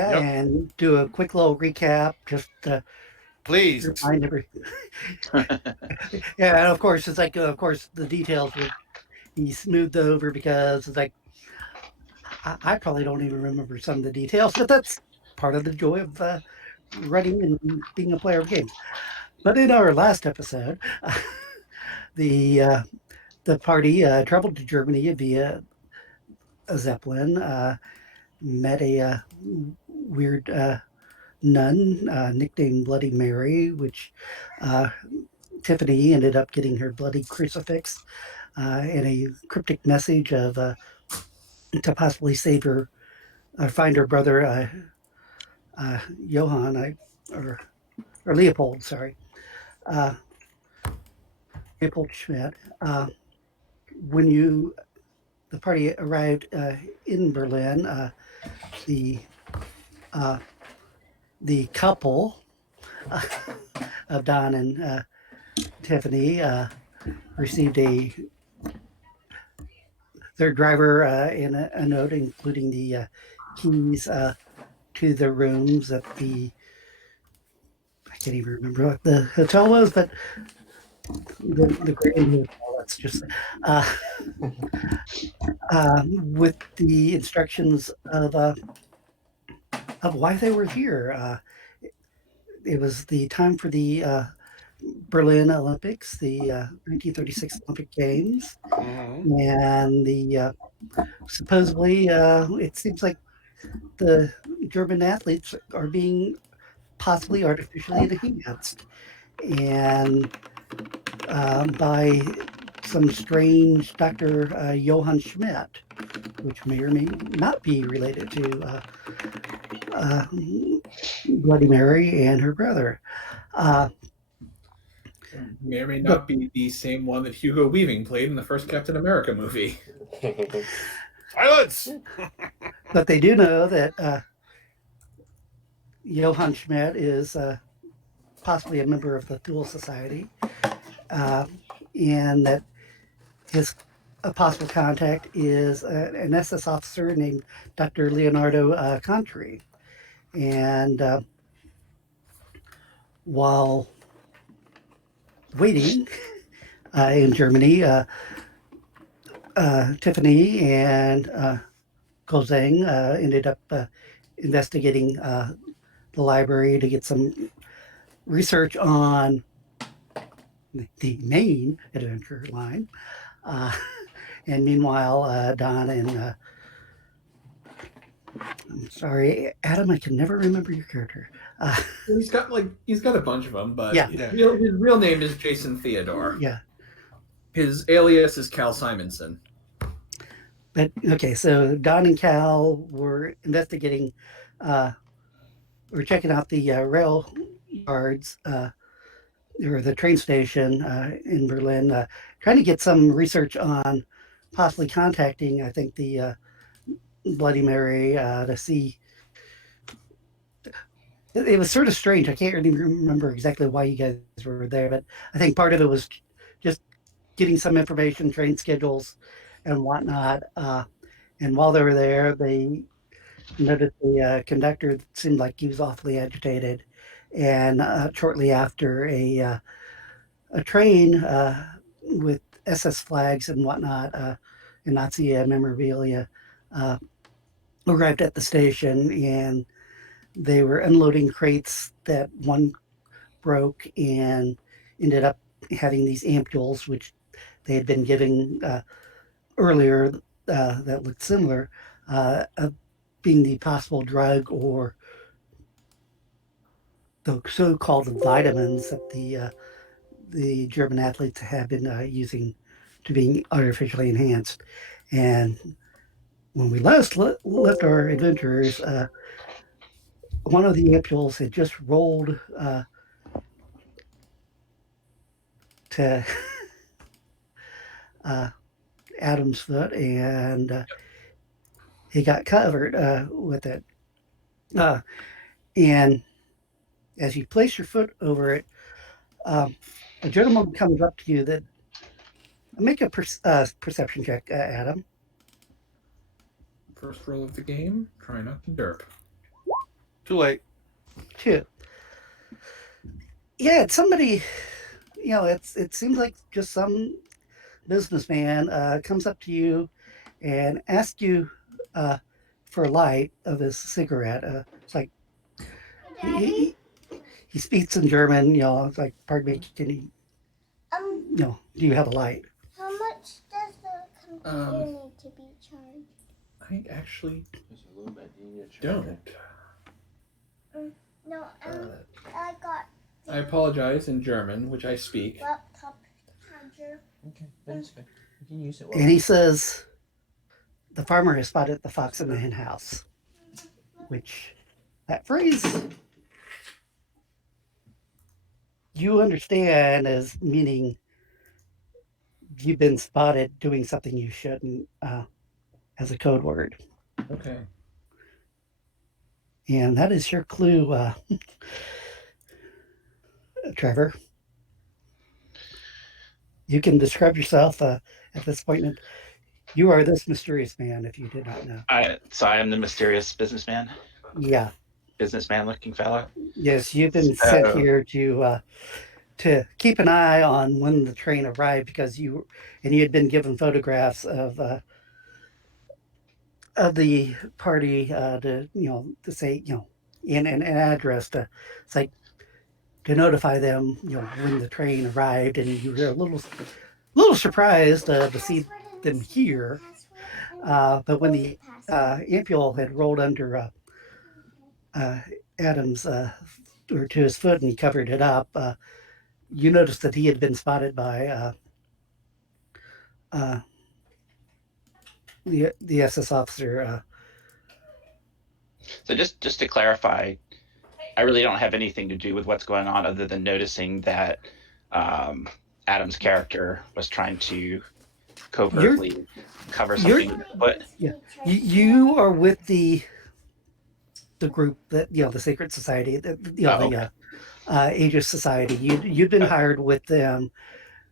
Yep. and do a quick little recap, just to Please. remind every. Yeah, and of course, it's like, of course, the details would be smoothed over because it's like I probably don't even remember some of the details, but that's part of the joy of running and being a player of games. But in our last episode, the uh, the party traveled to Germany via a zeppelin, met a weird nun nicknamed Bloody Mary, which uh, Tiffany ended up getting her bloody crucifix and a cryptic message of to possibly save her, find her brother Johann, or or Leopold, sorry, uh, Leopold Schmidt. When you the party arrived in Berlin, the uh, the couple of Don and Tiffany received their driver and a note, including the keys to the rooms at the I can't even remember what the hotel was, but the Grand Hotel. Let's just uh, with the instructions of why they were here. It was the time for the Berlin Olympics, the 1936 Olympic Games, Mm-hmm. and the supposedly it seems like the German athletes are being possibly artificially enhanced, and by some strange Dr. Johann Schmidt, which may or may not be related to uh, Bloody Mary and her brother. Uh, May or may but not be the same one that Hugo Weaving played in the first Captain America movie. Silence. but they do know that Johann Schmidt is possibly a member of the Thule Society, uh, and that his a possible contact is an SS officer named Dr. Leonardo Contri. And while waiting in Germany, Tiffany and Kozang ended up investigating the library to get some research on the main adventure line. Uh, and meanwhile, Don and I'm sorry, Adam, I can never remember your character. He's got a bunch of them, but Yeah, his real name is Jason Theodore. yeah. His alias is Cal Simonson. But okay, so Don and Cal were investigating, uh, were checking out the rail yards or the train station in Berlin, trying to get some research on possibly contacting, I think, the Bloody Mary to see. It was sort of strange. I can't really remember exactly why you guys were there, but I think part of it was just getting some information, train schedules, and whatnot. And while they were there, they noticed the conductor seemed like he was awfully agitated. And shortly after, a train with SS flags and whatnot and Nazi memorabilia uh, arrived at the station, and they were unloading crates that one broke and ended up having these ampules, which they had been giving earlier that looked similar, of being the possible drug or the so-called vitamins that the German athletes have been using to being artificially enhanced. And when we left our adventurers, one of the ampules had just rolled to uh, Adam's foot, and he got covered with it. Uh, and as you place your foot over it, um, a gentleman comes up to you that make a perception check, Adam. First roll of the game. Try not to derp. Too late. Too. Yeah, it's somebody. It seems like just some businessman comes up to you and asks you uh, for a light of his cigarette. It's like he, he speaks in German. It's like, pardon me, can you, do you have a light? How much does the computer need to be charged? I actually Just a little bit. You need to don't. No, I got. I apologize in German, which I speak. Laptop charger. Okay, that's good. You can use it. And he says, the farmer has spotted the fox in the hen house, which that phrase you understand as meaning you've been spotted doing something you shouldn't, as a code word. Okay. And that is your clue, Trevor. You can describe yourself at this point. You are this mysterious man, if you did not know. So I am the mysterious businessman. Yeah. Businessman-looking fellow. Yes, you've been sent here to keep an eye on when the train arrived because you had been given photographs of the party to say and an address to it's like to notify them when the train arrived, and you were a little surprised to see them here, but when the ampule had rolled under Adam's or to his foot and he covered it up, you noticed that he had been spotted by the SS officer. So just to clarify, I really don't have anything to do with what's going on other than noticing that Adam's character was trying to covertly cover something. But yeah, you are with the group that the Sacred Society, the Aegis Society. You'd been hired with them,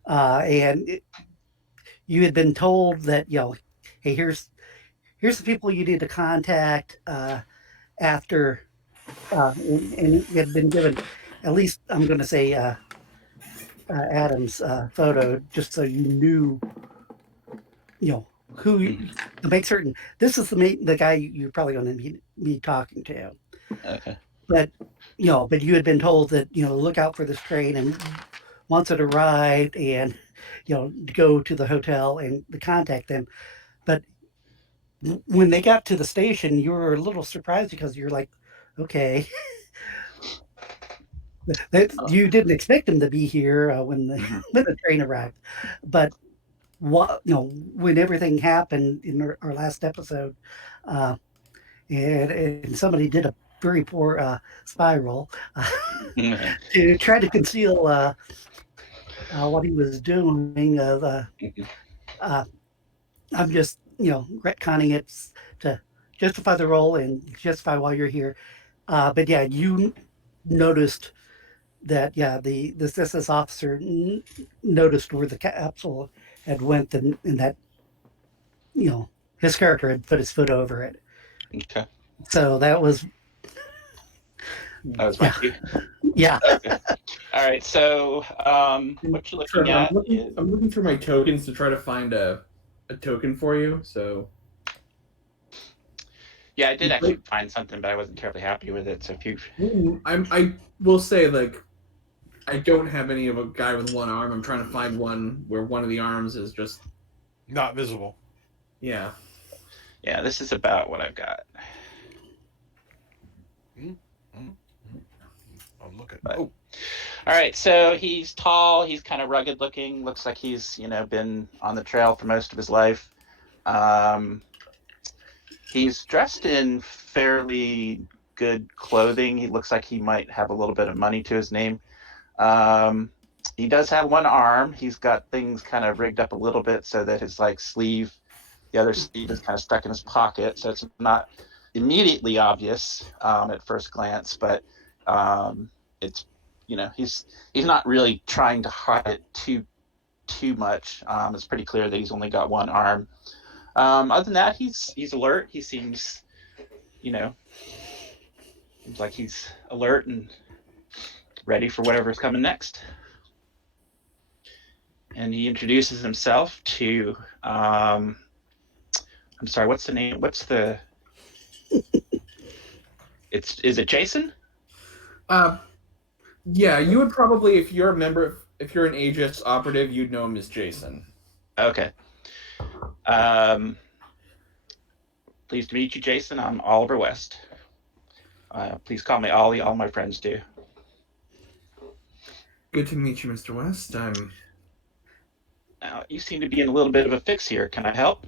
and you had been told that hey, here's the people you need to contact after, and you had been given at least I'm going to say Adam's photo just so you knew who to make certain this is the guy you're probably going to be talking to. Okay. But you had been told that look out for this train, and once it arrived, and go to the hotel and to contact them. But when they got to the station, you were a little surprised because you're like, okay, you didn't expect them to be here when the train arrived, but when everything happened in our last episode, and somebody did a very poor spiral to try to conceal what he was doing. I'm just retconning it to justify the role and justify why you're here. But yeah, you noticed that the SS officer noticed where the capsule had went, and that his character had put his foot over it. Okay. So that was my cue. Yeah. Okay. All right. So what you're looking at? I'm looking through my tokens to try to find a token for you. So yeah, I did actually find something, but I wasn't terribly happy with it. So if you, I will say, like, I don't have any of a guy with one arm. I'm trying to find one where one of the arms is just not visible. Yeah. Yeah, this is about what I've got. I'm looking. But, all right, so he's tall. He's kind of rugged looking. Looks like he's been on the trail for most of his life. He's dressed in fairly good clothing. He looks like he might have a little bit of money to his name. He does have one arm. He's got things kind of rigged up a little bit so that his sleeve, the other sleeve is kind of stuck in his pocket. So it's not immediately obvious at first glance, but it's he's not really trying to hide it too much. It's pretty clear that he's only got one arm. Other than that, he's alert. He seems Seems like he's alert and ready for whatever's coming next. And he introduces himself to, I'm sorry, what's the name? Is it Jason? Yeah, you would probably, if you're an Aegis operative, you'd know him as Jason. Okay. Pleased to meet you, Jason. I'm Oliver West. Please call me Ollie. All my friends do. Good to meet you, Mr. West. Now, you seem to be in a little bit of a fix here. Can I help?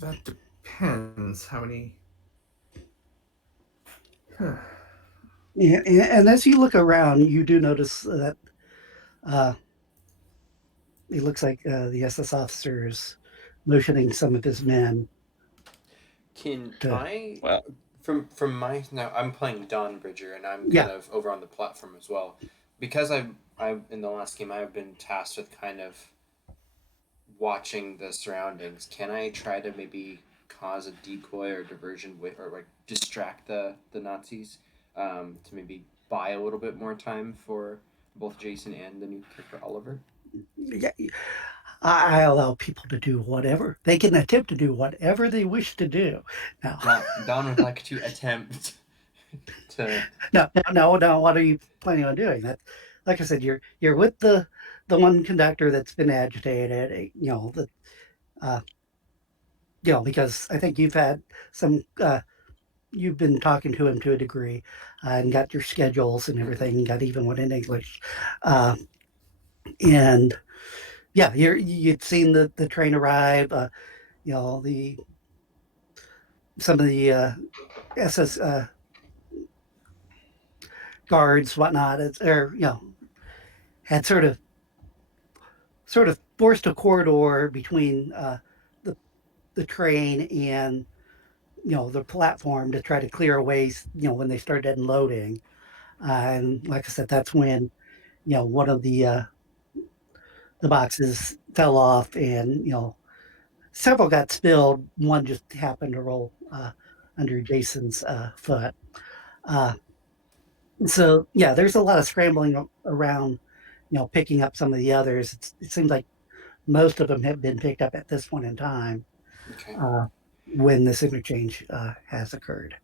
That depends. How many? Yeah, and as you look around, you do notice that it looks like the SS officer is motioning some of his men. Can to- I? Well- From my now, I'm playing Don Bridger, and I'm Yeah. kind of over on the platform as well. Because I've in the last game, I've been tasked with kind of watching the surroundings. Can I try to maybe cause a decoy or diversion with, or like distract the Nazis, to maybe buy a little bit more time for both Jason and the new character Oliver? Yeah, I allow people to do whatever they can attempt to do whatever they wish to do. Now, Well, Don would like to attempt to. no. What are you planning on doing? That, like I said, you're with the one conductor that's been agitated. Because I think you've had some. You've been talking to him to a degree, and got your schedules and everything, and got even one in English, and yeah, you'd seen the train arrive. Some of the SS guards, whatnot, had sort of forced a corridor between the train and the platform to try to clear away. When they started unloading, and like I said, that's when one of the boxes fell off, and several got spilled. One just happened to roll under Jason's foot. So yeah, there's a lot of scrambling around, picking up some of the others. It seems like most of them have been picked up at this point in time, Okay. when this interchange has occurred.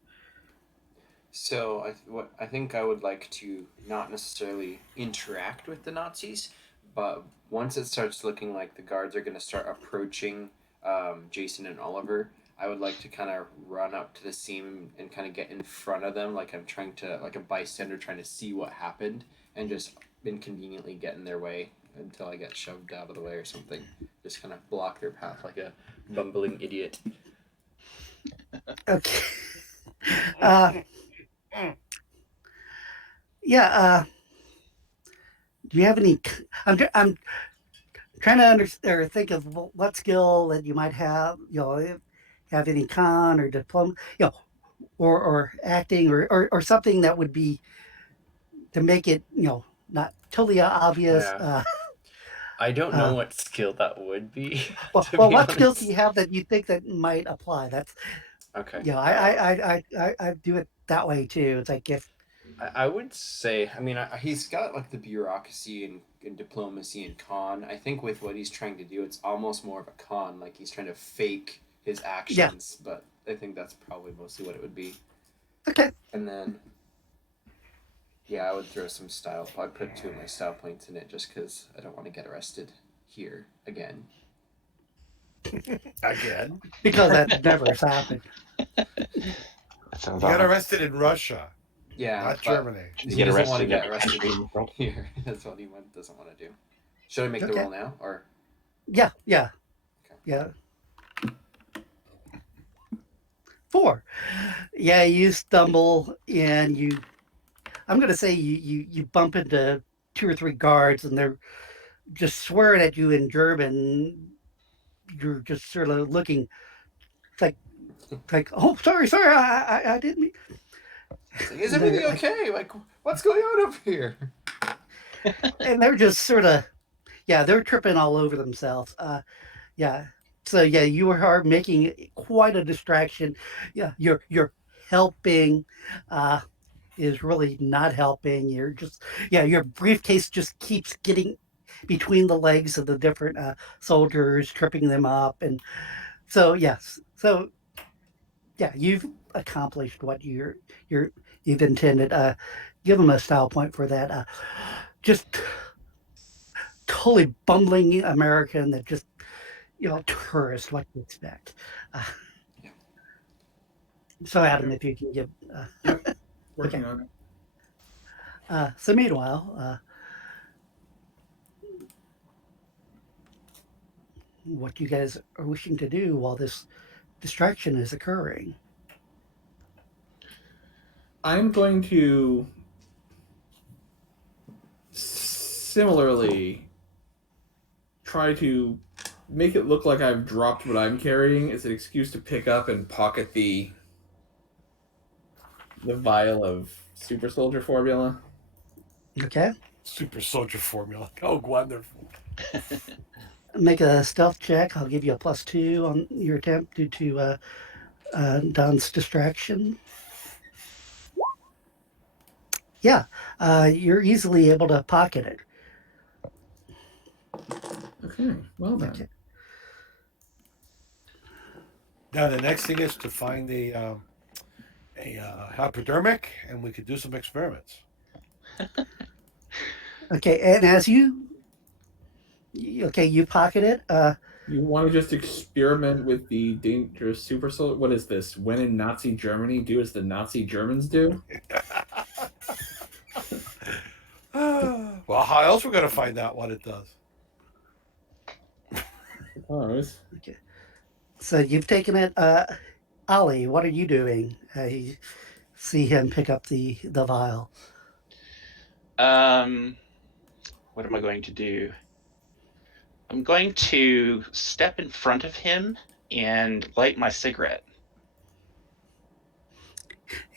So I think I would like to not necessarily interact with the Nazis, but once it starts looking like the guards are going to start approaching Jason and Oliver, I would like to kind of run up to the scene and kind of get in front of them, like I'm trying to, like a bystander trying to see what happened, and just inconveniently get in their way until I get shoved out of the way or something. Just kind of block their path like a bumbling idiot. Okay. Yeah. Do you have any? I'm trying to understand or think of what skill that you might have. Have any con or diploma, or acting or something that would be to make it, not totally obvious. Yeah. I don't know what skill that would be. Well, to what be honest. skills do you have that you think that might apply? That's Okay. I do it that way too. It's like if I would say, I mean, he's got like the bureaucracy and diplomacy and con. I think with what he's trying to do, it's almost more of a con. Like he's trying to fake his actions, but I think that's probably mostly what it would be. okay. And then, yeah, I would throw some style. I'd put 2 of my style points in it just because I don't want to get arrested here again. Again? Because that never has happened. That sounds You got awful. arrested in Russia, Yeah, not but Germany. You he get doesn't want to arrested get every arrested country in the world. here. That's what he doesn't want to do. Should I make the Okay. roll now, or Yeah. Okay. Yeah. 4. Yeah, you stumble and I'm gonna say you bump into 2 or 3 guards and they're just swearing at you in German. You're just sort of looking like oh sorry, I didn't mean. is everything okay? Like, what's going on over here? And they're just sort of they're tripping all over themselves. So you are making quite a distraction. Yeah, you're helping is really not helping. You're just, yeah, your briefcase just keeps getting between the legs of the different soldiers, tripping them up. And so, yes. So, yeah, you've accomplished what you've intended. Give them a style point for that. Just totally bumbling American that just, tourist, what you expect. Uh, Yeah. so, Adam, if you can give. Working Okay. on it. So, meanwhile, what you guys are wishing to do while this distraction is occurring? I'm going to similarly try to make it look like I've dropped what I'm carrying as an excuse to pick up and pocket the vial of super soldier formula. Okay. Super soldier formula. Oh, wonderful. Make a stealth check. I'll give you a +2 on your attempt due to Don's distraction. Yeah, you're easily able to pocket it. Okay, well then. Okay. Now the next thing is to find a hypodermic, and we could do some experiments. Okay, and as you pocket it. You want to just experiment with the dangerous super soldier? What is this? When in Nazi Germany, do as the Nazi Germans do? Well, how else we're gonna find out what it does? Suppose. Okay. So you've taken it. Ollie, what are you doing? You see him pick up the vial. What am I going to do? I'm going to step in front of him and light my cigarette.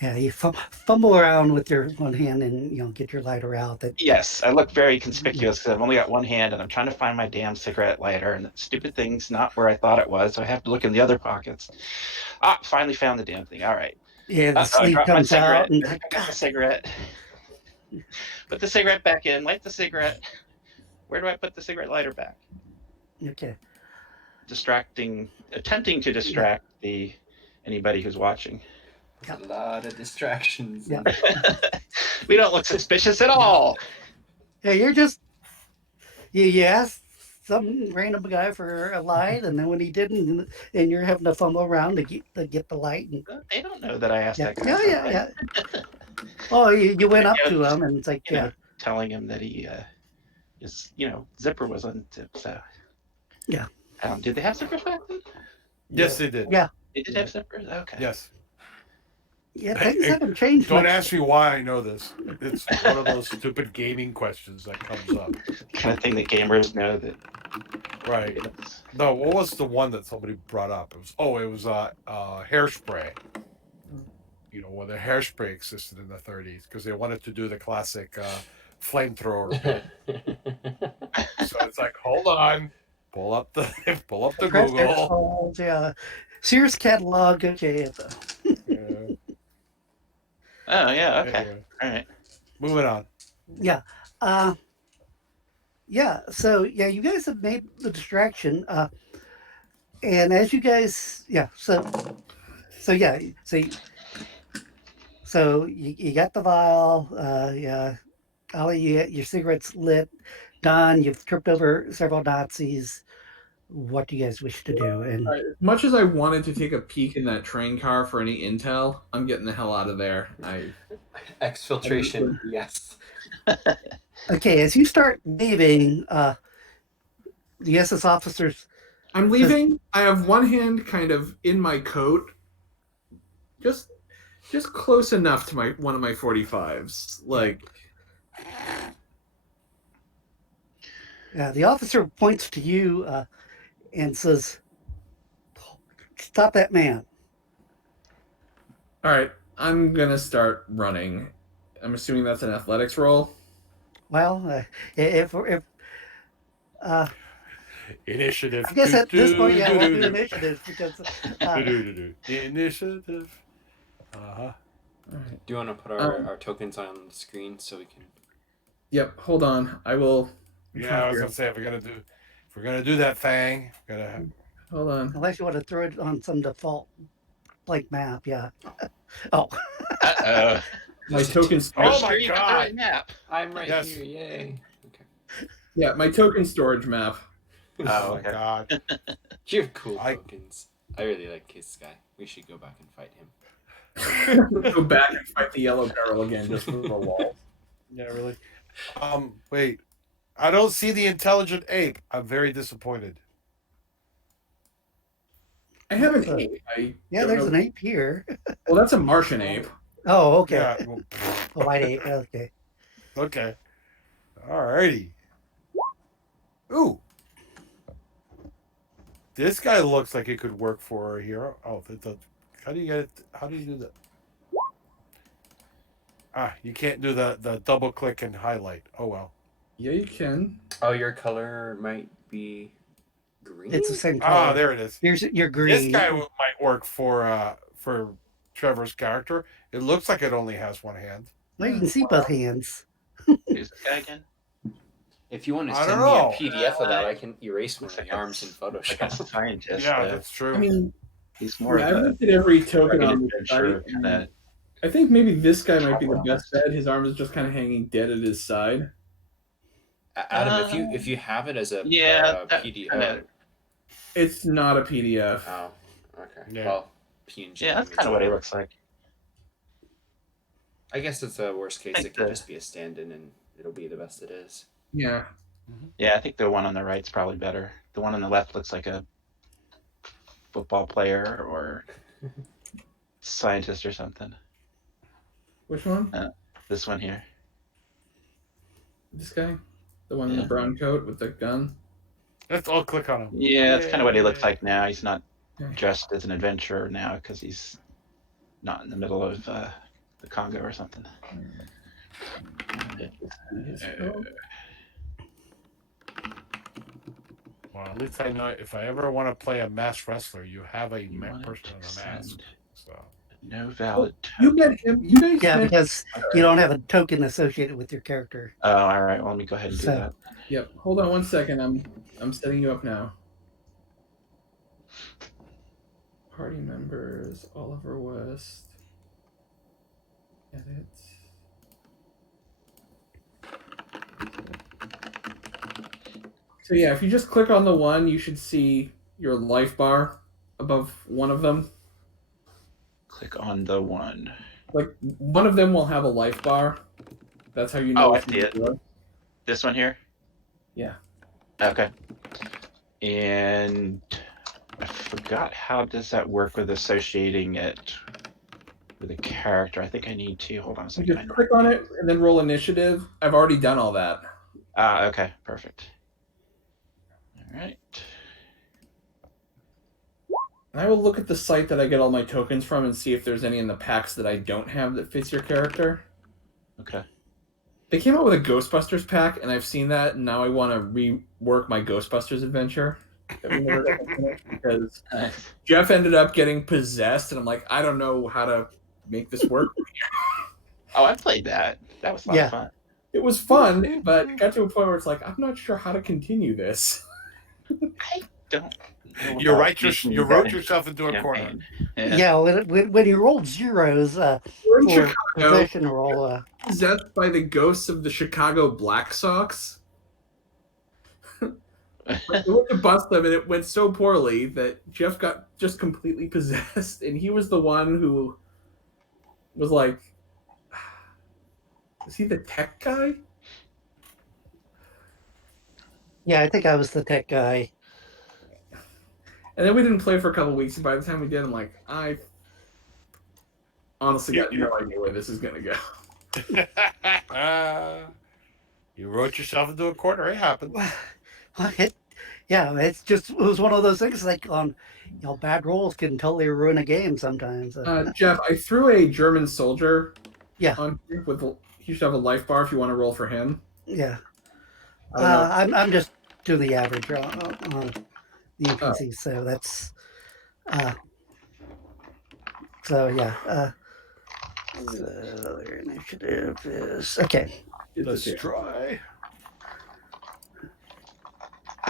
Yeah, you fumble around with your one hand and get your lighter out. That Yes, I look very conspicuous because I've only got one hand and I'm trying to find my damn cigarette lighter, and that stupid thing's not where I thought it was, so I have to look in the other pockets. Finally found the damn thing. All right. yeah, the I sleeve dropped my comes out cigarette. and I got the cigarette. Put the cigarette back in. Light the cigarette. Where do I put the cigarette lighter back? okay. Attempting to distract anybody who's watching. A lot of distractions. Yeah. We don't look suspicious at all. Yeah, you're just you ask some random guy for a light, and then when he didn't, and you're having to fumble around to get the light. And They don't know that I asked yeah, that guy. yeah. Oh, you went up to him, and it's like, telling him that he his zipper was unzipped. So yeah. Did they have zippers back then? Yes, they did. Yeah. They did have zippers. Okay. Yes. Yeah, things haven't changed. Don't much. ask me why I know this. It's one of those stupid gaming questions that comes up. Kind of thing that gamers know that. Right. No, what was the one that somebody brought up? It was hairspray. When the hairspray existed in the 30s because they wanted to do the classic flamethrower bit. So it's like, hold on, pull up the Google. Yeah, Sears catalog. Okay. Oh yeah. Okay. Anyway, All right. moving on. Yeah. Yeah. So yeah, you guys have made the distraction. And as you guys, yeah. So you got the vial. Yeah. Ollie, your cigarette's lit. Don, you've tripped over several Nazis. What do you guys wish to do? And As much as I wanted to take a peek in that train car for any intel, I'm getting the hell out of there. Exfiltration, yes. okay, as you start leaving, the SS officers. I'm leaving. I have one hand kind of in my coat, just close enough to one of my 45s, like. The officer points to you and says, "Stop that man." All right, I'm gonna start running. I'm assuming that's an athletics roll. Well, if Initiative. I guess at this point, yeah, we'll do initiative because Initiative. Uh-huh. All right. Do you want to put our tokens on the screen so we can? Yep. Hold on. I will. I'm Yeah, trying to I was figure gonna say if we're gonna do that thing, out- Hold on. Unless you want to throw it on some default blank map, yeah. Oh, Uh-oh. My Just a token tip. Oh Make storage. my sure you got the God. right map. I'm right Yes. here. Yay. Okay. Yeah, my token storage map. Oh, Oh my okay. God. You have cool I- tokens. I really like this guy. We should go back and fight him. Go back and fight the yellow barrel again just for the wall. Yeah, really. Wait. I don't see the intelligent ape. I'm very disappointed. I have an ape. yeah, there's an ape here. Well, that's a Martian ape. Oh, okay. Yeah. Well, A white ape. Okay. okay. Alrighty. Ooh. This guy looks like he could work for a hero. Oh, how do you get it? How do you do that? Ah, you can't do the double click and highlight. Oh well. Yeah, you can. Oh, your color might be green. It's the same Ah, color. there it is. You're green. This guy might work for Trevor's character. It looks like it only has one hand. Well, you can see both hands. Who's the guy again? If you want to I send don't me a know. PDF of that, I can erase one Looks of like the arms in Like a Photoshop. scientist. Yeah, that's true. I mean, he's more yeah, of I've a looked at every token rugged on the adventurer site. that I think maybe this guy might be the Trevor best bet. His arm is just kind of hanging dead at his side. Adam, if you have it as a yeah, that PDF, kinda- It's not a PDF. oh, okay. Yeah. Well, PNG. yeah, that's image, kind of what he whatever. looks like. I guess it's a worst case. Think It could the- just be a stand-in, and it'll be the best it is. Yeah. Yeah, I think the one on the right's probably better. The one on the left looks like a football player or scientist or something. Which one? This one here. This guy? The one in the Yeah. brown coat with the gun? I'll click on him. Yeah, that's kind of what he looks Yeah. like now. He's not Okay. dressed as an adventurer now because he's not in the middle of the Congo or something. His coat? Well, at least I know if I ever want to play a masked wrestler, you have a You wanted person in to a mask. send So no valid You token. get him. You guys Yeah, met- because you don't have a token associated with your character. Oh, all right. Well, let me go ahead and do So- that. Yep. Hold on one second. I'm setting you up now. Party members, Oliver West. Edit. So yeah, if you just click on the one, you should see your life bar above one of them. Click on the one. Like one of them will have a life bar. That's how you know. Oh, I which see it. one. This one here? Yeah. Okay. And I forgot, how does that work with associating it with a character? I think I need to. Hold on a You second. just click on it and then roll initiative. I've already done all that. Ah, okay. Perfect. All right. And I will look at the site that I get all my tokens from and see if there's any in the packs that I don't have that fits your character. Okay. They came out with a Ghostbusters pack, and I've seen that, and now I want to rework my Ghostbusters adventure that we never got to finish because Jeff ended up getting possessed, and I'm like, I don't know how to make this work. Oh, I played that. That was a lot Yeah. of fun. It was fun, but it got to a point where it's like, I'm not sure how to continue this. I don't. know you about wrote making you that wrote yourself into a corner. campaign. Yeah, when you rolled zeros We're in for Chicago, possession roll, possessed by the ghosts of the Chicago Black Sox. Like, they went to bust them, and it went so poorly that Jeff got just completely possessed, and he was the one who was like, "Is he the tech guy?" yeah, I think I was the tech guy. And then we didn't play for a couple weeks, and by the time we did, I'm like, I honestly got no idea where this is gonna go. You wrote yourself into a corner. It happened. It's just it was one of those things like bad rolls can totally ruin a game sometimes. Jeff, I threw a German soldier. Yeah. On here with he should have a life bar if you want to roll for him. Yeah, I don't know. I'm just doing the average on the NPC, so that's so yeah. So their initiative is okay. Let's try.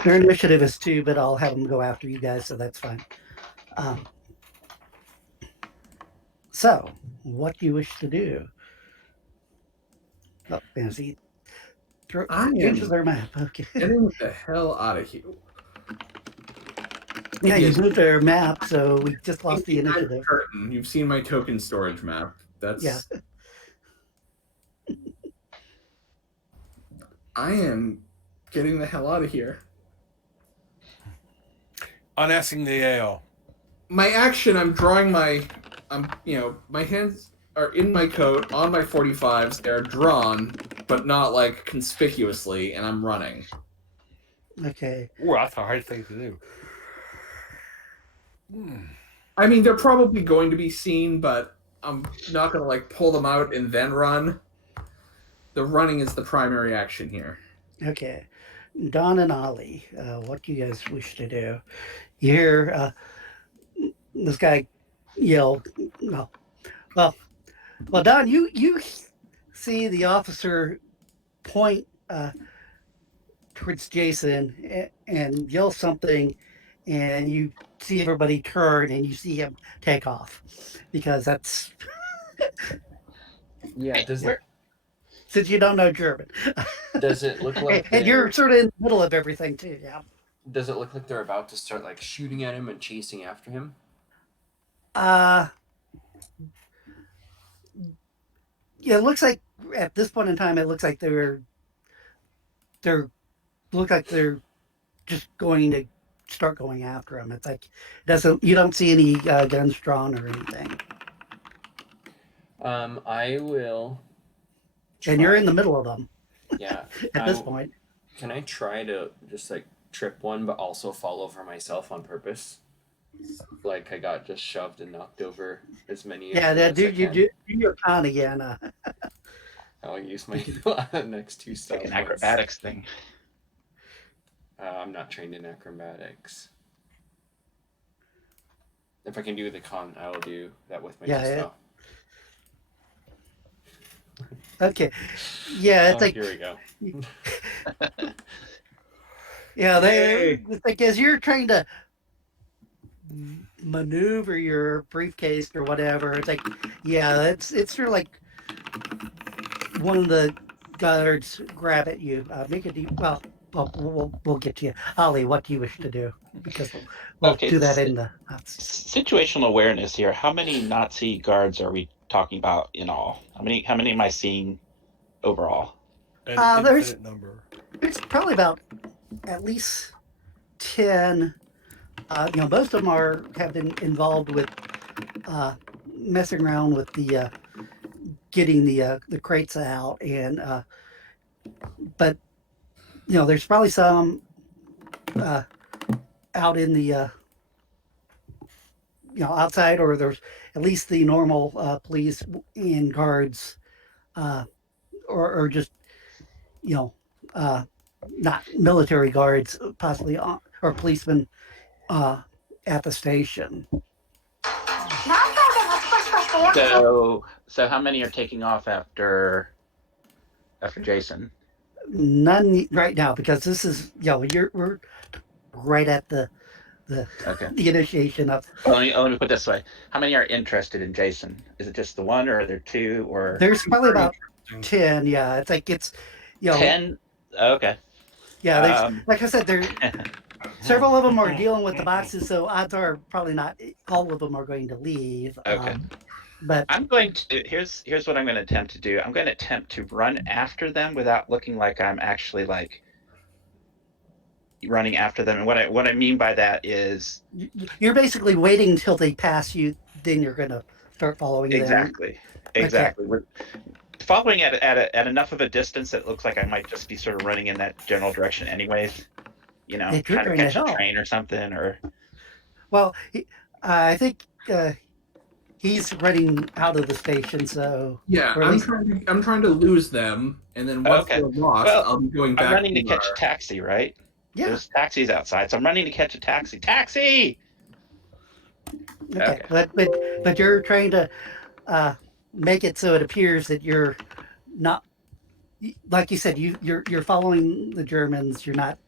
Their initiative is 2, but I'll have them go after you guys, so that's fine. So, what do you wish to do? Oh, fancy. I am Changes their map. Okay. getting the hell out of here. Yeah, you Yes. moved their map, so we just lost the Behind initiative. curtain. You've seen my token storage map. That's Yeah. I am getting the hell out of here. Unasking the AO. My action, my hands are in my coat on my 45s. They're drawn, but not like conspicuously, and I'm running. Okay. Ooh, that's a hard thing to do. I mean, they're probably going to be seen, but I'm not going to like pull them out and then run. The running is the primary action here. Okay. Don and Ollie, what do you guys wish to do? You hear this guy yell, well, Don, you see the officer point towards Jason and yell something, and you see everybody turn and you see him take off because that's Yeah. since you don't know German. Does it look like And you're sort of in the middle of everything too, yeah. Does it look like they're about to start like shooting at him and chasing after him? Yeah, it looks like at this point in time, it looks like they're just going to start going after him. It's like you don't see any guns drawn or anything, I will. and you're in the middle of them. Yeah. At this point. Can I try to just like trip one, but also fall over myself on purpose? Like I got just shoved and knocked over as many. Yeah, as dude, you do your con again. I'll use my next 2 stuff. Like an acrobatics thing. I'm not trained in acrobatics. If I can do the con, I will do that with my spell. Okay. Yeah, it's like here we go. Yeah, it's like as you're trying to maneuver your briefcase or whatever, it's like, yeah, it's sort of like one of the guards grab at you, make a deep. Well, we'll get to you, Ollie. What do you wish to do? Because we'll do that in the situational awareness here. How many Nazi guards are we talking about in all? How many am I seeing overall? There's number. It's probably about at least 10. Most of them have been involved with messing around with the getting the crates out, and but there's probably some out in the outside, or there's at least the normal police and guards, or just not military guards, possibly or policemen at the station. So how many are taking off after Jason? None right now, because this is we're right at the initiation of. Well, let me put it this way: how many are interested in Jason? Is it just the one, or are there 2? Or there's probably about 10. Yeah, it's like 10. Okay. Yeah, there's like I said, there several of them are dealing with the boxes, so odds are probably not all of them are going to leave. Okay. But I'm going to here's what I'm going to attempt to do. I'm going to attempt to run after them without looking like I'm actually like running after them. And what I mean by that is you're basically waiting until they pass you, then you're going to start following them. Exactly. Okay. We're following at enough of a distance that it looks like I might just be sort of running in that general direction anyways. Trying to catch a train or something, or. Well, I think he's running out of the station, so yeah, I'm trying to lose them, and then once they're lost, I'll be going back. I'm running to catch a taxi, right? Yeah. There's taxis outside, so I'm running to catch a taxi. Taxi. Okay. But you're trying to make it so it appears that you're not, like you said, you're following the Germans. You're not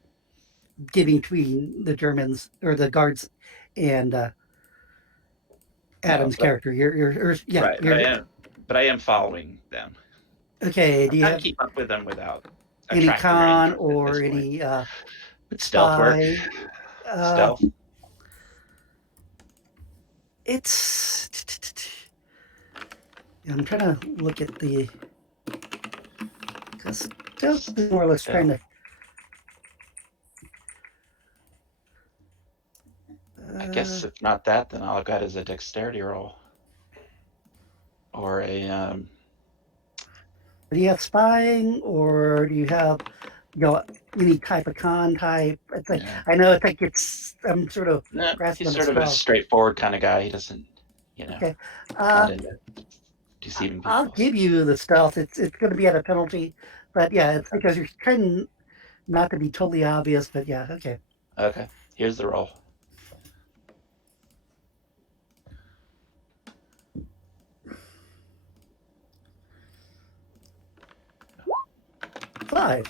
getting between the Germans or the guards and Adam's but, character. You're yeah. right. But I am following them. Okay. I'm Do you trying to have keep up with them without any attracting their con interest at or this point. any But stealth work, spy? stealth. It's. I'm trying to look at the. Because stealth is more or less trying to. I guess if not that, then all I've got is a dexterity roll. Or a Do you have spying or do you have, any type of con type? It's like yeah. I know it's like I'm sort of No, grasping he's at sort of a straws. straightforward kind of guy. He doesn't, Okay. not into deceiving people. I'll give you the stealth. It's going to be at a penalty, but yeah, it's because you're trying not to be totally obvious. But yeah, okay. Okay, here's the roll. Five.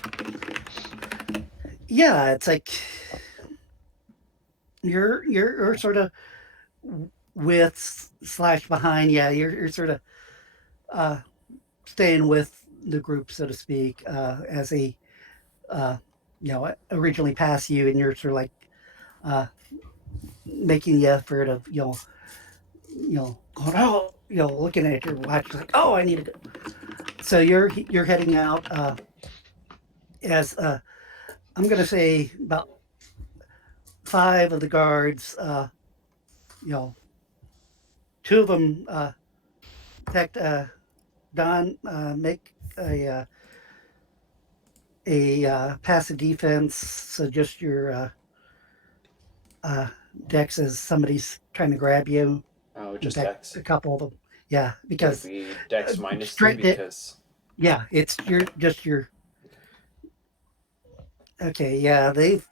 Yeah, it's like you're sort of with / behind. Yeah, you're sort of staying with the group, so to speak, as a originally pass you, and you're sort of like making the effort of going out, looking at your watch, like, oh, I need to go. So you're heading out as I'm going to say about 5 of the guards. 2 of them protect Don, make a passive defense. So just your dex as somebody's trying to grab you. Oh, just In fact, Dex. a couple of them. Yeah, Would because it be Dex minus 2 straight de- because yeah, it's your. Okay, yeah, there's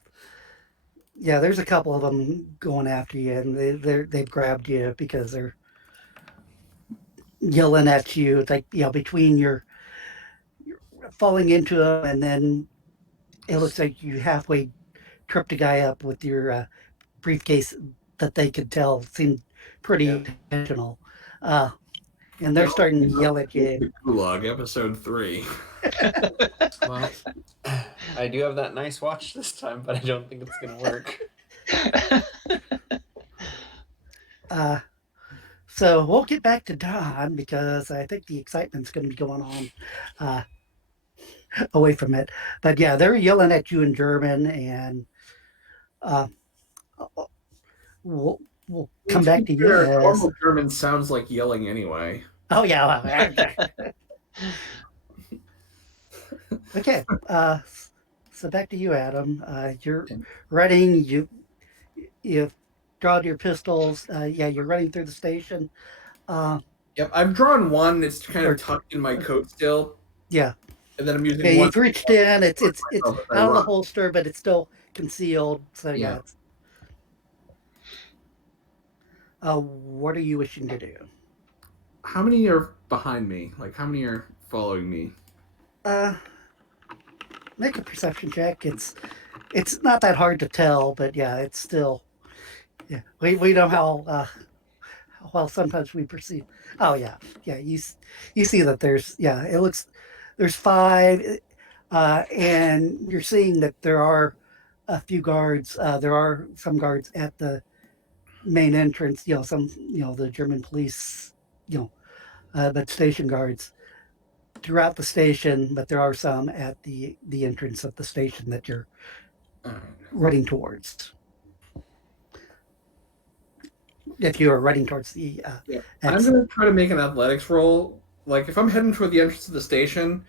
a couple of them going after you, and they've grabbed you because they're yelling at you. It's like between you're falling into them, and then it looks like you halfway tripped a guy up with your briefcase that they could tell seemed pretty intentional. And they're starting to yell at you. Gulag episode 3. well, I do have that nice watch this time, but I don't think it's gonna work. So we'll get back to Don because I think the excitement's going to be going on away from it. But yeah, they're yelling at you in German, and we'll come back to you. Normal German sounds like yelling anyway. Oh yeah. Okay. So back to you, Adam. You're running. You've drawn your pistols. Yeah, you're running through the station. Yep, I've drawn one. It's kind of tucked in my coat still. Yeah. And then I'm using one. one. You've reached in. It's out of the holster, but it's still concealed. So yeah. What are you wishing to do? How many are behind me? Like, how many are following me? Make a perception check. It's not that hard to tell, but yeah, it's still. Yeah, we know how well sometimes we perceive. Oh yeah, you see that there's it looks there's 5, and you're seeing that there are a few guards. There are some guards at the main entrance. Some the German police. But station guards throughout the station, but there are some at the entrance of the station that you're running towards. If you are running towards the I'm going to try to make an athletics roll. Like, if I'm heading toward the entrance of the station,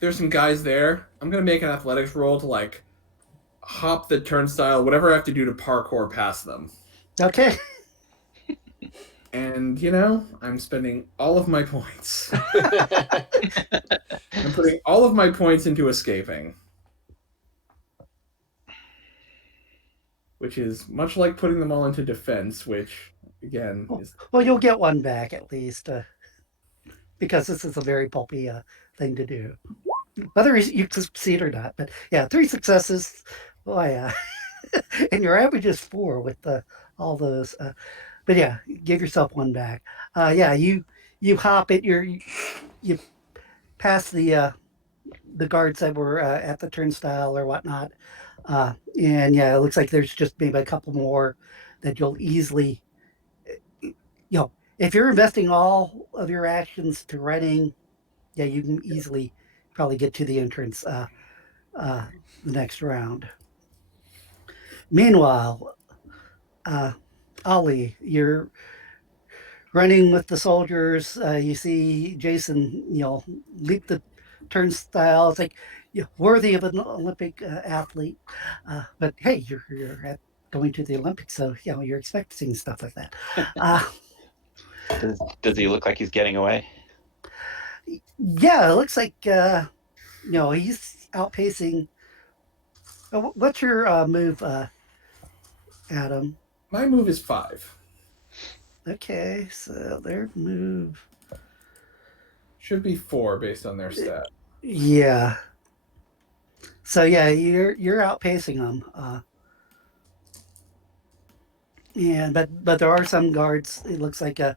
there's some guys there. I'm going to make an athletics roll to, like, hop the turnstile, whatever I have to do to parkour past them. Okay. And, I'm spending all of my points. I'm putting all of my points into escaping. Which is much like putting them all into defense, which, again, is... Well, you'll get one back at least. because this is a very pulpy thing to do. Whether you succeed or not, but yeah, 3 successes. Boy, and your average is 4 with all those. But yeah, give yourself 1 back. Yeah, you hop it. You pass the guards that were at the turnstile or whatnot, and yeah, it looks like there's just maybe a couple more that you'll easily, if you're investing all of your actions to running, yeah, you can easily probably get to the entrance uh, the next round. Meanwhile, uh, Ollie, you're running with the soldiers. You see Jason, leap the turnstile. It's like worthy of an Olympic athlete. But hey, you're going to the Olympics, so you're expecting stuff like that. Does he look like he's getting away? Yeah, it looks like he's outpacing. What's your move, Adam? My move is 5. Okay, so their move. Should be 4 based on their stat. Yeah. So yeah, you're outpacing them. And but there are some guards. It looks like that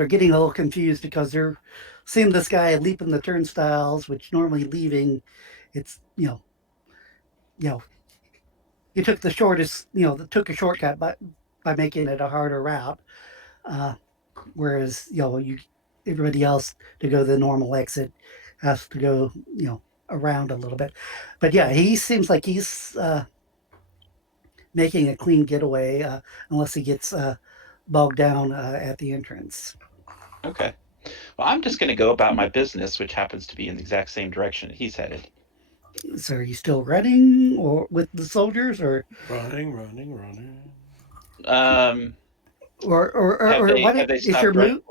are getting a little confused because they're seeing this guy leaping the turnstiles, which normally leaving, it's you know you took the shortest, took a shortcut by making it a harder route. Uh, Whereas you everybody else to go the normal exit has to go around a little bit. But yeah, he seems like he's making a clean getaway unless he gets bogged down at the entrance. Okay. Well, I'm just going to go about my business, which happens to be in the exact same direction that he's headed. So are you still running or with the soldiers or Running. or Have what they is your stopped running? move?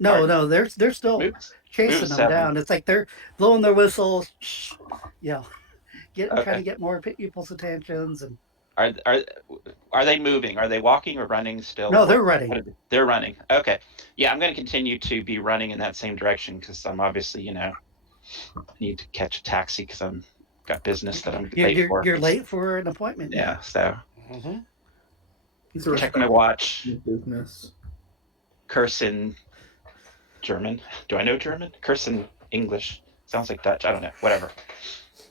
No, they're still Moves chasing them 7. down. It's like they're blowing their whistles, trying to Okay. get more people's attentions and Are they moving? Are they walking or running still? no, they're running. They're running. Okay. Yeah, I'm going to continue to be running in that same direction because I'm obviously, need to catch a taxi because I'm got business that I'm late for. You're late for an appointment. Yeah. So Mm-hmm. He's a check my watch. business. Curse in German. Do I know German? Curse in English. Sounds like Dutch. I don't know. Whatever.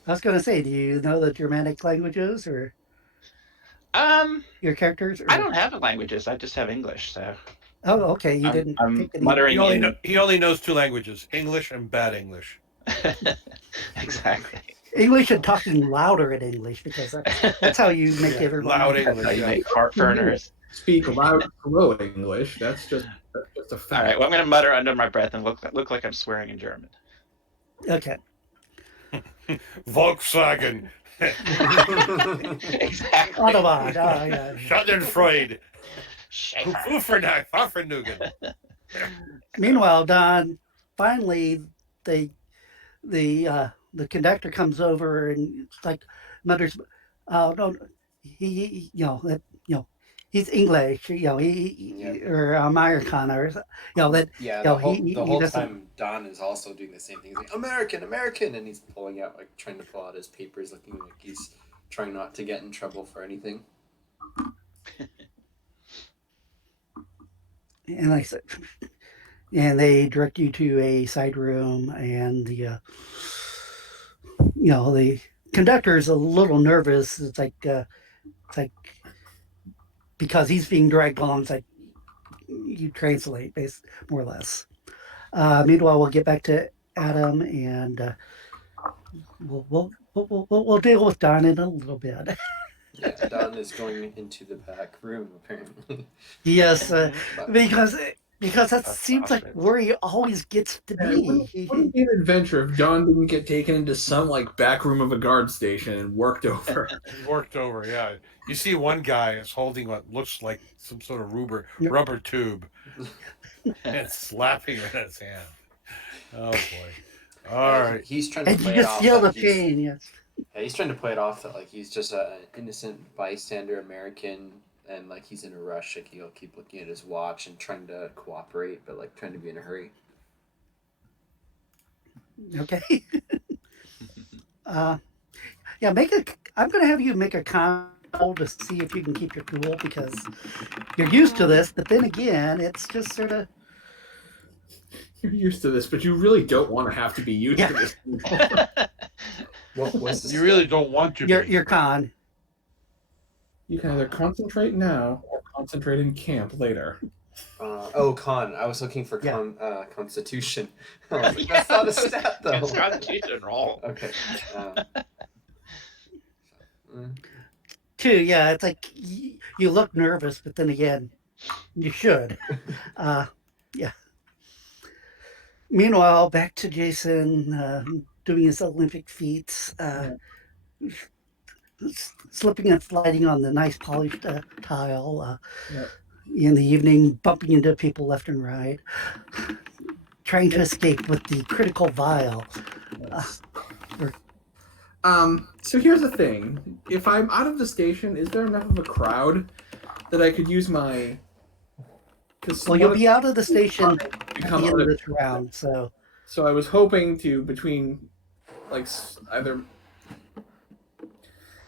I was going to say, do you know the Germanic languages or your characters? Or... I don't have the languages. I just have English. So. Oh, okay. You didn't I'm take any. muttering. He only knows 2 languages: English and bad English. Exactly. English and talking louder in English because that's how you make everyone loud understand. English. How you make heartburners. Speak loud, slow English. That's just a fact. All right. Well, I'm going to mutter under my breath and look like I'm swearing in German. Okay. Volkswagen. Exactly. Autobahn. Oh, yeah. Schadenfreude. Pfeffernugen. Meanwhile, Don, finally, the conductor comes over and it's like mutters, no, he he's English, or American or that. Yeah, You know, the whole doesn't. time Don is also doing the same thing. He's like, American, and he's trying to pull out his papers, looking like he's trying not to get in trouble for anything. And I said, and they direct you to a side room, and the conductor is a little nervous. It's like because he's being dragged along. It's like you translate, more or less. Meanwhile, we'll get back to Adam, and we'll deal with Don in a little bit. Yeah, Don is going into the back room apparently. Yes, But because that That's seems like awesome. where he always gets to Yeah, be. wouldn't be an adventure if John didn't get taken into some back room of a guard station and worked over. worked over, yeah. You see one guy is holding what looks like some sort of rubber tube and slapping it in his hand. Oh boy. All right. He's trying to And you play it just off feel the that he's, pain, yes. yeah, he's trying to play it off that he's just an innocent bystander American, and he's in a rush. He'll keep looking at his watch and trying to cooperate, but trying to be in a hurry. Okay. uh, yeah, I'm going to have you make a con roll to see if you can keep your cool because you're used to this, but then again, it's just sort of. You're used to this, but you really don't want to have to be used to this. What was this? You really don't want to be. Your con. You can either concentrate now or concentrate in camp later. Con. I was looking for Yeah. Constitution. I was like, that's not a stat, though. It's Constitution roll. Okay. Two, yeah, it's like you look nervous, but then again, you should. Yeah. Meanwhile, back to Jason doing his Olympic feats, slipping and sliding on the nice polished tile. In the evening, bumping into people left and right, trying to escape with the critical vial. So here's the thing. If I'm out of the station, is there enough of a crowd that I could use my... Well, you'll be out of the station at the become end of this round, so... So I was hoping to, between, like, either...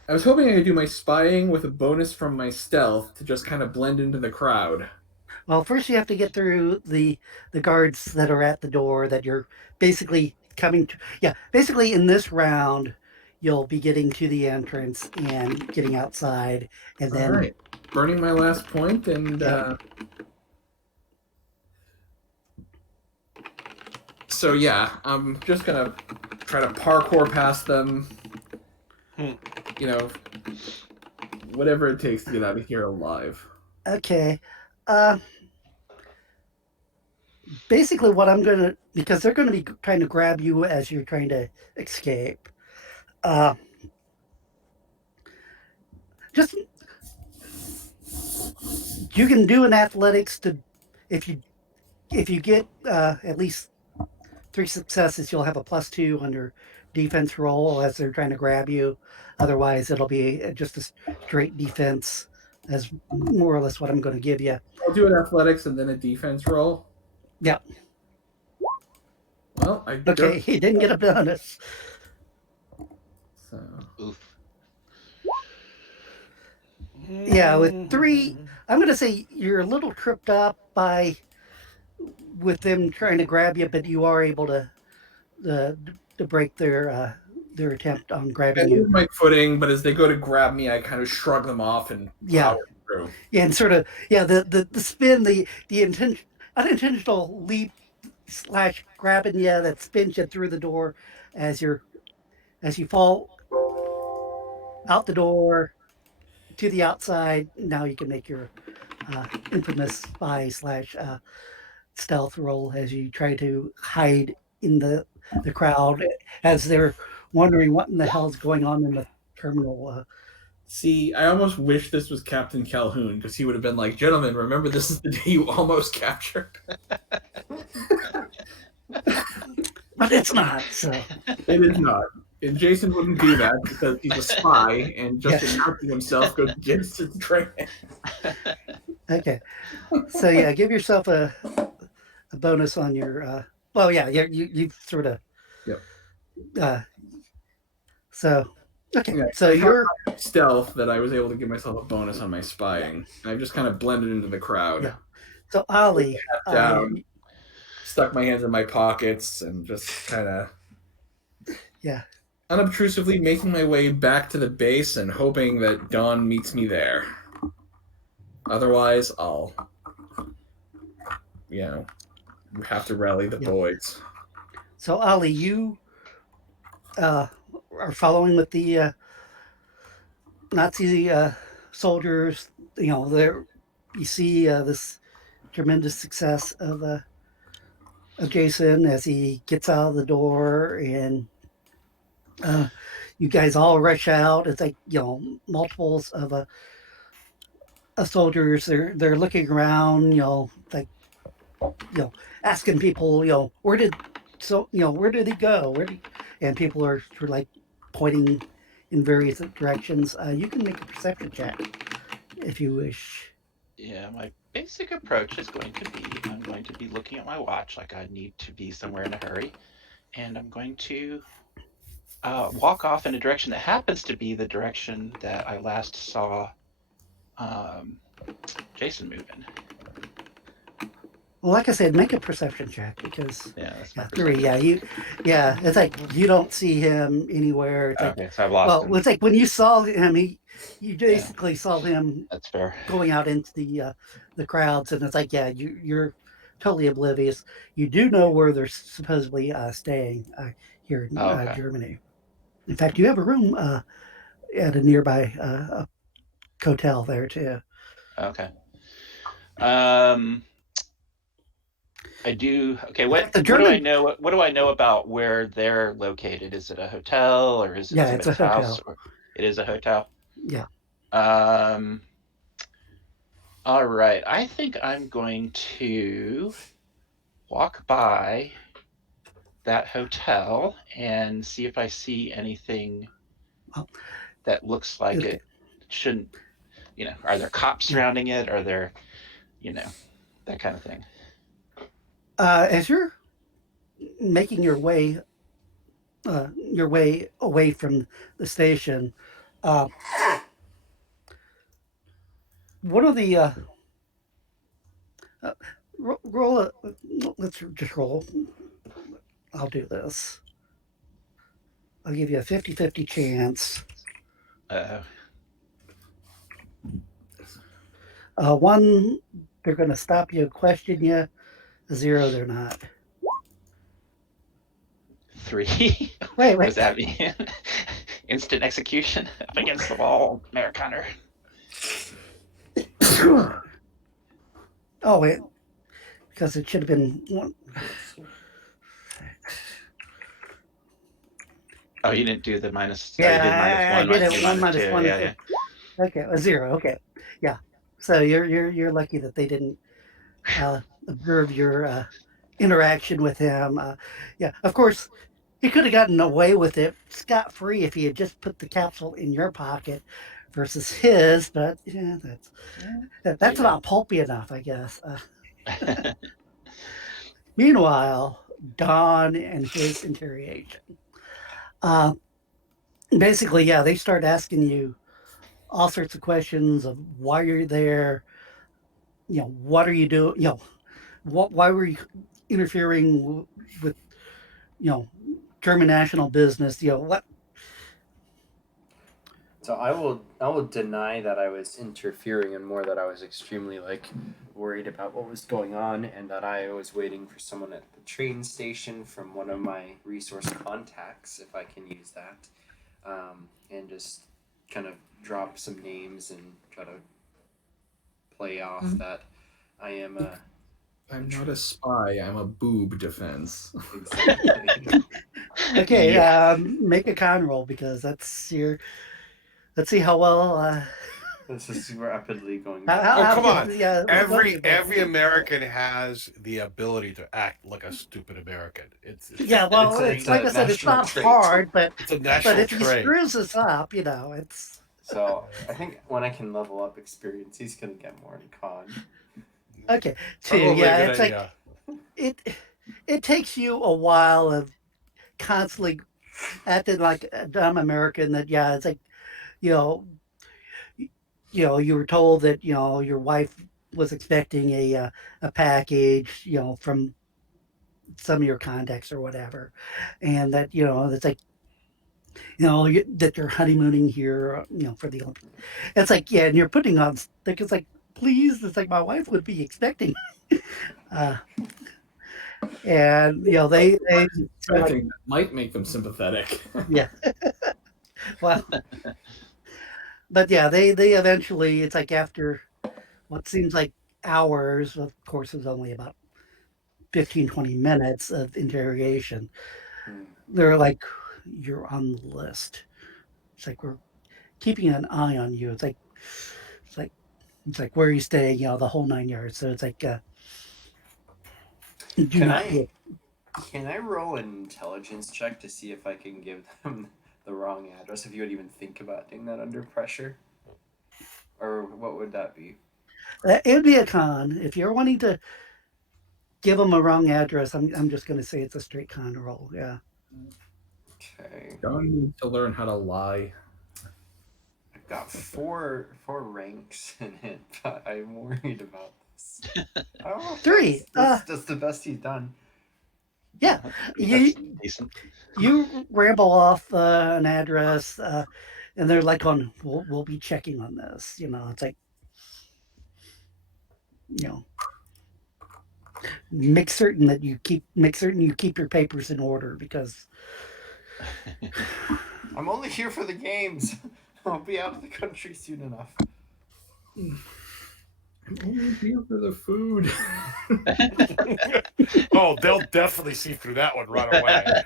I was hoping I could do my spying with a bonus from my stealth to just kind of blend into the crowd. Well, first you have to get through the guards that are at the door that you're basically coming to. Yeah, basically in this round, you'll be getting to the entrance and getting outside, and then All right. Burning my last point, and so yeah, I'm just gonna try to parkour past them. You know, whatever it takes to get out of here alive. Okay. Basically, what I'm gonna, because they're gonna be trying to grab you as you're trying to escape. Just you can do an athletics to, if you get at least 3 successes, you'll have a +2 on your defense roll as they're trying to grab you. Otherwise, it'll be just a straight defense, as more or less what I'm going to give you. I'll do an athletics and then a defense roll. Yeah. Well, Okay, he didn't get a bonus. So. Oof. Yeah, with 3, I'm going to say you're a little tripped up with them trying to grab you, but you are able to break their attempt on grabbing you. I lose my footing, but as they go to grab me, I kind of shrug them off and power through. Yeah, and sort of the spin, the unintentional leap / grabbing you that spins you through the door as you fall out the door to the outside. Now you can make your infamous spy / stealth roll as you try to hide in the crowd as they're wondering what in the hell is going on in the terminal. See, I almost wish this was Captain Calhoun, because he would have been like, "Gentlemen, remember this is the day you almost captured." But it's not, so. It is not. And Jason wouldn't do that because he's a spy, and just announcing himself goes against his training. Okay. So yeah, give yourself a bonus on your you sort of. Yep. So okay. Yeah, so you're stealth that I was able to give myself a bonus on my spying. And I've just kind of blended into the crowd. Yeah. So Ollie, down, stuck my hands in my pockets and just kind of unobtrusively making my way back to the base and hoping that Dawn meets me there. Otherwise, I'll have to rally the boys. So Ollie, you are following with the Nazi soldiers. You see this tremendous success of Jason as he gets out of the door, and you guys all rush out. It's like multiples of soldiers. They're looking around, asking people, where did he go? And people are sort of like pointing in various directions. You can make a perception check if you wish. Yeah, my basic approach is going to be, I'm going to be looking at my watch like I need to be somewhere in a hurry. and I'm going to walk off in a direction that happens to be the direction that I last saw Jason move in. Well, like I said, make a perception check because Yeah, that's my 3. perception. It's like you don't see him anywhere. It's like, Okay, so I've lost him. it's like when you saw him, you basically saw him That's fair. going out into the crowds, and it's like, yeah, you're totally oblivious. You do know where they're supposedly staying here in Okay. Germany. In fact, you have a room at a nearby hotel there too. Okay. I do. Okay. What The do I German- know? What do I know about where they're located? Is it a hotel or is it Yeah, somebody's it's a hotel. house? Or it is a hotel. Yeah. All right. I think I'm going to walk by that hotel and see if I see anything Oh. that looks like Okay. it shouldn't. You know, are there cops surrounding it? Are there, you know, that kind of thing? As you're making your way away from the station, one of the roll a, let's just roll. I'll do this. I'll give you a 50-50 chance. One, they're going to stop you, question you. 0, they're not. 3. Wait. What does that mean? Instant execution up against the wall, Americaner. Oh wait, because it should have been 1. Oh, you didn't do the minus. Yeah, you did -1. I did it. 1 minus 2. 1. Yeah. Okay, a 0. Okay, yeah. So you're lucky that they didn't observe your interaction with him. Yeah, of course, he could have gotten away with it scot free if he had just put the capsule in your pocket versus his. But yeah, that's not pulpy enough, I guess. Meanwhile, Don and his interrogation. Basically, yeah, they start asking you all sorts of questions of why you're there. What are you doing? Why were you interfering with, German national business? What? So I will deny that I was interfering, and more that I was extremely worried about what was going on, and that I was waiting for someone at the train station from one of my resource contacts, if I can use that, and just kind of drop some names and try to play off that I am a. I'm not a spy. I'm a boob defense. Exactly. Okay, make a con roll because that's your. Let's see how well. This is rapidly going. Come on! Yeah, Every American has the ability to act like a stupid American. It's yeah. Well, it's like a I said, it's national not trait. hard, but a national if he trait. screws us up, it's. So I think when I can level up experience, he's gonna get more in con. Okay, 2. Probably Yeah, a good it's idea. like it takes you a while of constantly acting like a dumb American. That it's like, you were told that your wife was expecting a package, from some of your contacts or whatever, and that it's like that you're honeymooning here, for the Olympics. It's like, yeah, and you're putting on like it's like, please, it's like my wife would be expecting. And they I think that might make them sympathetic. yeah. Well, but yeah, they eventually, it's like after what seems like hours, of course, it was only about 15-20 minutes of interrogation. They're like, you're on the list. It's like, we're keeping an eye on you. It's like where are you staying, the whole 9 yards. So it's like, do Can not Can I roll an intelligence check to see if I can give them the wrong address? If you would even think about doing that under pressure, or what would that be? it would be a con if you're wanting to give them a wrong address, I'm just going to say it's a straight con roll. Yeah. Okay. John needs to learn how to lie. I've got four ranks in it, but I'm worried about this. Oh, 3. That's the best he's done. Yeah. That's decent. You ramble off an address, and they're like, we'll be checking on this. It's like, you know, make certain you keep your papers in order, because I'm only here for the games. I'll be out of the country soon enough. I'm only here for the food. Oh, they'll definitely see through that one right away.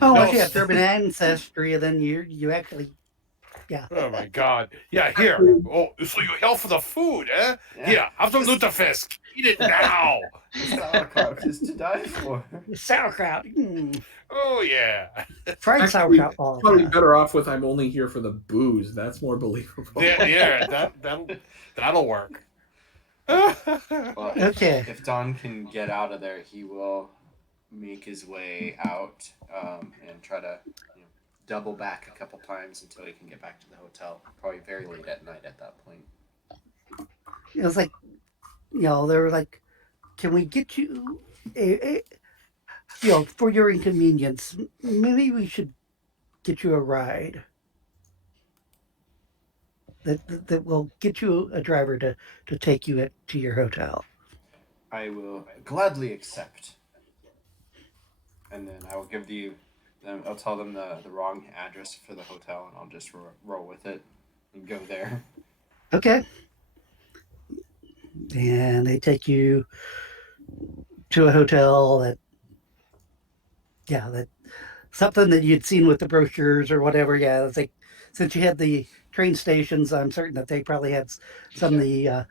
unless you have German ancestry, and then you actually, yeah. Oh my God! Yeah, here. Oh, so you hell for the food, eh? Yeah, have some Lutefisk. Eat it now. Sauerkraut is to die for. Sauerkraut. Oh yeah. Fried Actually, sauerkraut balls. probably better off with "I'm only here for the booze." That's more believable. Yeah, that'll work. Well, Okay. If Don can get out of there, he will make his way out and try to double back a couple times until he can get back to the hotel. Probably very late at night at that point. It was like, they were like, can we get you for your inconvenience, maybe we should get you a ride that will get you a driver to take you to your hotel. I will gladly accept. And then I will give you. I'll tell them the wrong address for the hotel, and I'll just roll with it and go there. Okay. And they take you to a hotel that something that you'd seen with the brochures or whatever. Yeah, it's like, since you had the train stations, I'm certain that they probably had some of the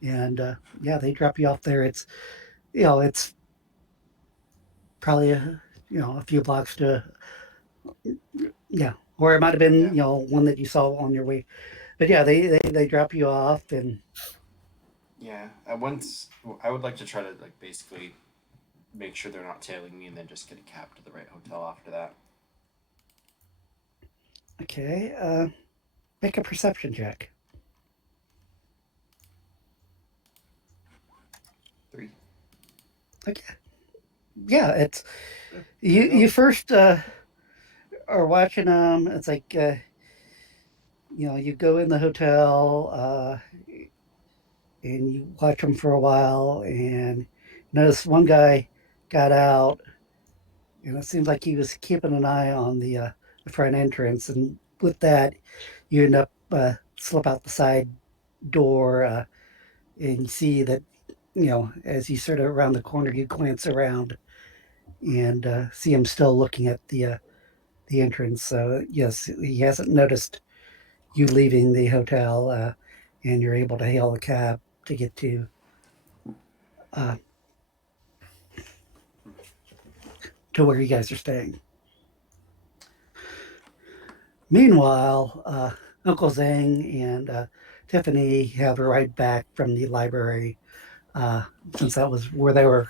they drop you off there. It's it's probably a few blocks to, or it might have been one that you saw on your way, but yeah, they drop you off. And I would like to try to basically make sure they're not tailing me, and then just get a cab to the right hotel after that. Okay, make a perception check. 3. Okay. Yeah, it's you first are watching them. It's like you go in the hotel and you watch them for a while, and notice one guy got out, and it seems like he was keeping an eye on the front entrance, and with that, you end up slip out the side door, and you see that as you sort of around the corner, you glance around and see him still looking at the entrance. So yes, he hasn't noticed you leaving the hotel, and you're able to hail a cab to get to where you guys are staying. Meanwhile, Uncle Zhang and Tiffany have arrived back from the library, since that was where they were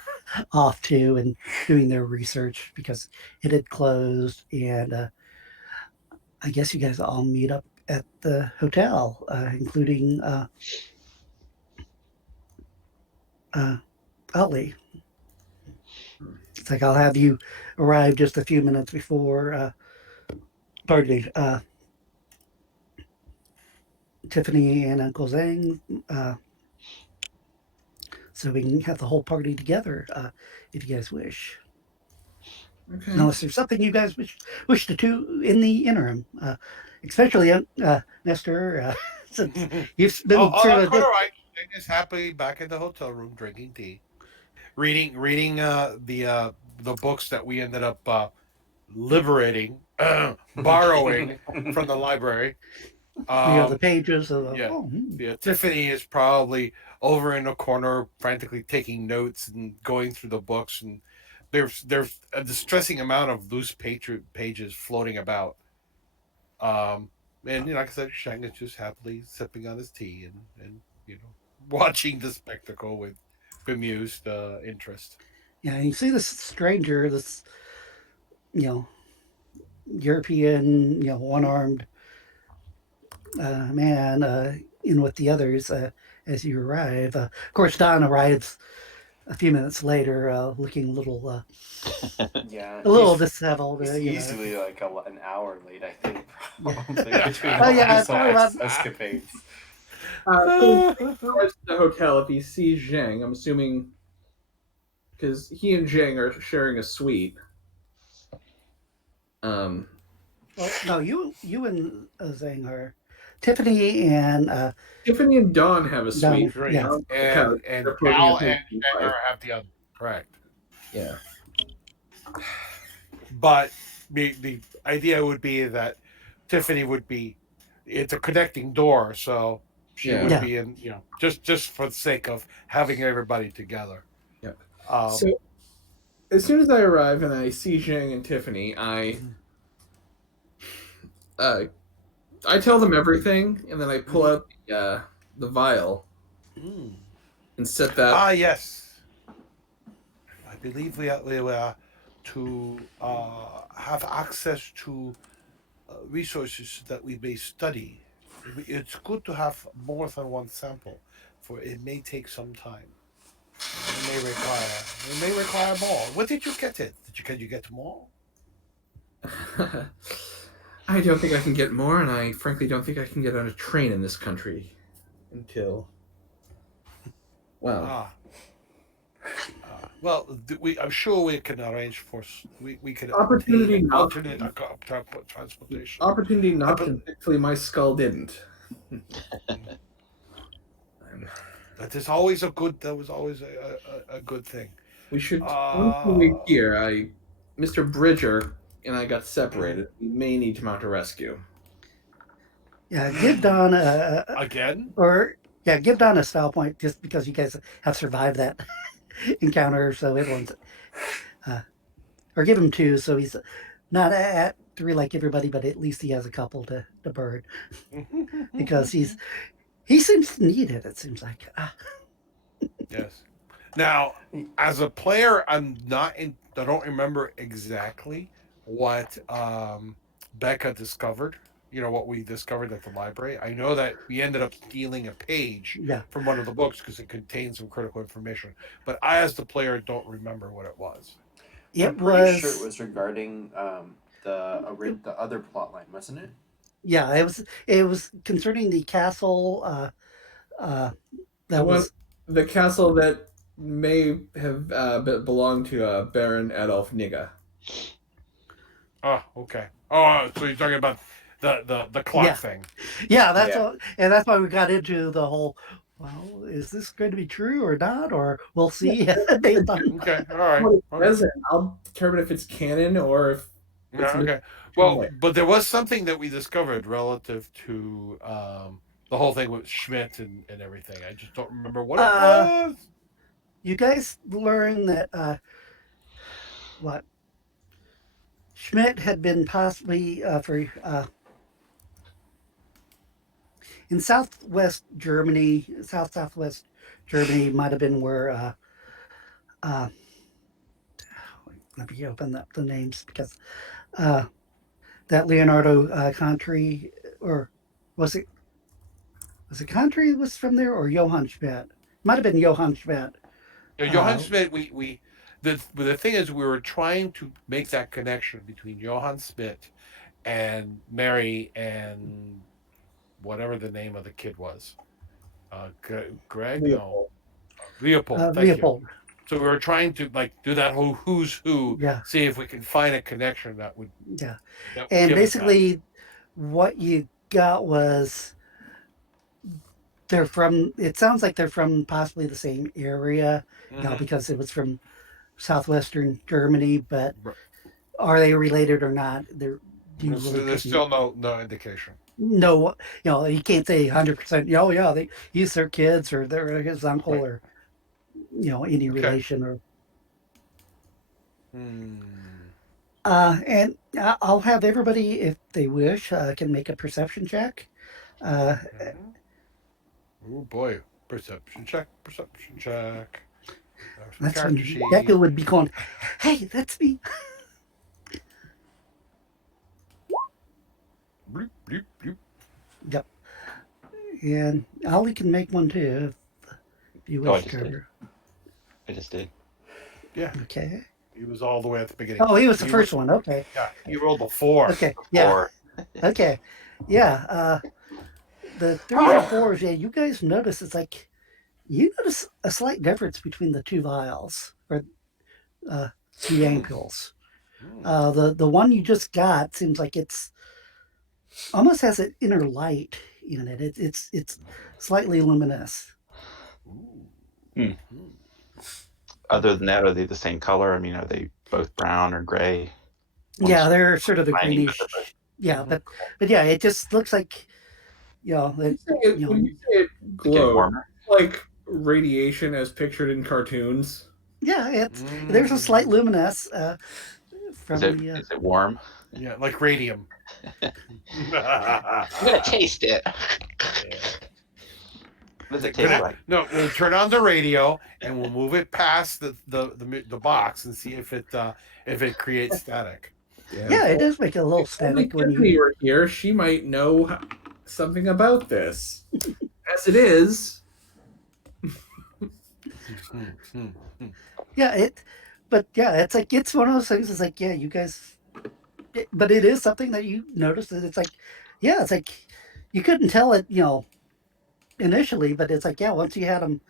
off to and doing their research, because it had closed. And I guess you guys all meet up at the hotel, including Ollie. It's like, I'll have you arrive just a few minutes before, Tiffany and Uncle Zhang, so we can have the whole party together, if you guys wish. Okay. Unless there's something you guys wish to do in the interim, especially Nestor, since you've been Quite all right. Jane is happily back in the hotel room drinking tea, reading the books that we ended up liberating, borrowing from the library. the pages of Tiffany is probably over in a corner, frantically taking notes and going through the books, and there's a distressing amount of loose pages floating about. And like I said, Shang is just happily sipping on his tea and watching the spectacle with bemused interest. Yeah, and you see this stranger, this European, one-armed man in with the others as you arrive. Of course, Don arrives a few minutes later, looking Yeah, a little disheveled. he's easily like an hour late, I think, Yeah. probably between Oh, all yeah, his probably about- escapades. So towards the hotel, if he sees Zhang, I'm assuming because he and Zhang are sharing a suite. Well, no, you and Zhang are Tiffany and Tiffany and Dawn have a suite. Don, yeah. And They're putting Al it and in Shanger life. have the other. Correct. Yeah. But the idea would be that Tiffany would be. It's a connecting door, so she Yeah. would Yeah. be in. Just for the sake of having everybody together. Yep. Um, So as soon as I arrive and I see Zhang and Tiffany, I tell them everything, and then I pull out the vial and set that. yes. I believe we are to have access to resources that we may study. It's good to have more than one sample, for it may take some time. It may require more. What did you get it? Can you get more? I don't think I can get more, and I frankly don't think I can get on a train in this country until. Well, I'm sure we can arrange for. We can Opportunity obtain not- alternate transportation. opportunity not I to. Actually, my skull didn't. That is always a good. That was always a good thing. We should. Once we here, Mr. Bridger and I got separated. We may need to mount a rescue. Yeah, give Don Again? give Don a style point just because you guys have survived that encounter. So everyone's, or give him 2, so he's not at 3 like everybody, but at least he has a couple to burn because he seems to need it. It seems like. Yes. Now, as a player, I don't remember exactly what Becca discovered. What we discovered at the library. I know that we ended up stealing a page from one of the books because it contained some critical information. But I, as the player, don't remember what it was. I'm pretty sure it was regarding the other plot line, wasn't it? Yeah, it was concerning the castle. The castle that may have belonged to Baron Adolf Nigga. Oh, okay. Oh, so you're talking about the clock thing. Yeah, and that's why we got into the whole. Well, is this going to be true or not? Or we'll see. Based on... Okay, all right. Okay. I'll determine if it's canon or if. Okay. Well, but there was something that we discovered relative to the whole thing with Schmidt and everything. I just don't remember what it was. You guys learned that Schmidt had been possibly in southwest Germany, southwest Germany might have been where. Let me open up the names because that Leonardo Contri, or was it Contri was from there, or Johann Schmidt? Might have been Johann Schmidt. Johann Schmidt, the thing is, we were trying to make that connection between Johann Schmidt and Mary and whatever the name of the kid was. Greg? Leopold. No. Leopold. Leopold. You. So we were trying to do that whole who's who, see if we can find a connection that would. Yeah. And basically, what you got was it sounds like they're from possibly the same area, because it was from southwestern Germany, but are they related or not? There's still no indication. No, you can't say 100%. Oh yeah, he's their kids or they're his uncle or any relation or. And I'll have everybody, if they wish, can make a perception check. Oh boy, perception check. That's when character sheet. Becca would be going, "Hey, that's me." Bloop, bloop, bloop. Yep. And Ollie can make one too, if you Oh, I wish, just did. Trevor. I just did. Yeah, Okay. he was all the way at the beginning. Oh, he was the He first one. Okay. Yeah, he rolled a 4. Okay. Yeah. Or Okay. Yeah. The 3s and 4s. Yeah, you guys notice it's like you notice a slight difference between the two vials or the ampoules. The one you just got seems like it's almost has an inner light in it. It's slightly luminous. other than that, are they the same color? I mean, are they both brown or gray? Yeah, they're sort of the Shiny, greenish. Yeah, but yeah, it just looks like When you say it Getting glows, warmer. like radiation as pictured in cartoons. yeah, there's a slight luminous from Is it, the. is it warm? Yeah, like radium. I'm gonna taste it. What does it taste like? No, we'll turn on the radio and we'll move it past the box and see if it creates static. Yeah, it does make a little static when Tiffany you. were here, she might know something about this. As it is, Yeah, it's like it's one of those things. It's like you guys, but it is something that you notice that it's like, it's like you couldn't tell it, initially, but it's like once you had them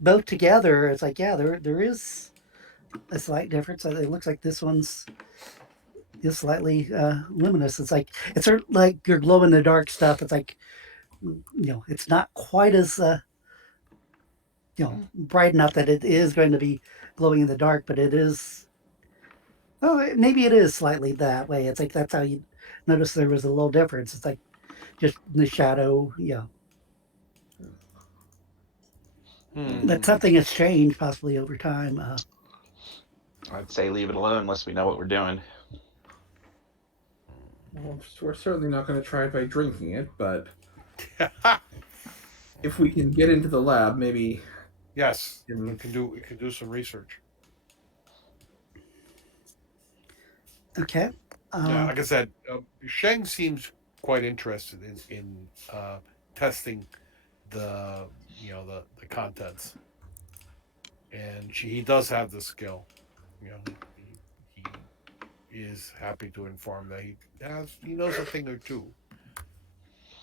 both together, it's like there is a slight difference. It looks like this one's is slightly luminous. It's sort of like your glow in the dark stuff. It's like it's not quite as bright enough that it is going to be glowing in the dark, but it is. Oh, maybe it is slightly that way. It's like that's how you notice there was a little difference. It's like just the shadow, But something has changed possibly over time. I'd say leave it alone unless we know what we're doing. well, we're certainly not going to try it by drinking it, but if we can get into the lab, maybe. Yes, we can do some research. Okay. Yeah, like I said, Sheng seems quite interested in testing the the contents, and he does have the skill. He is happy to inform that he knows a thing or two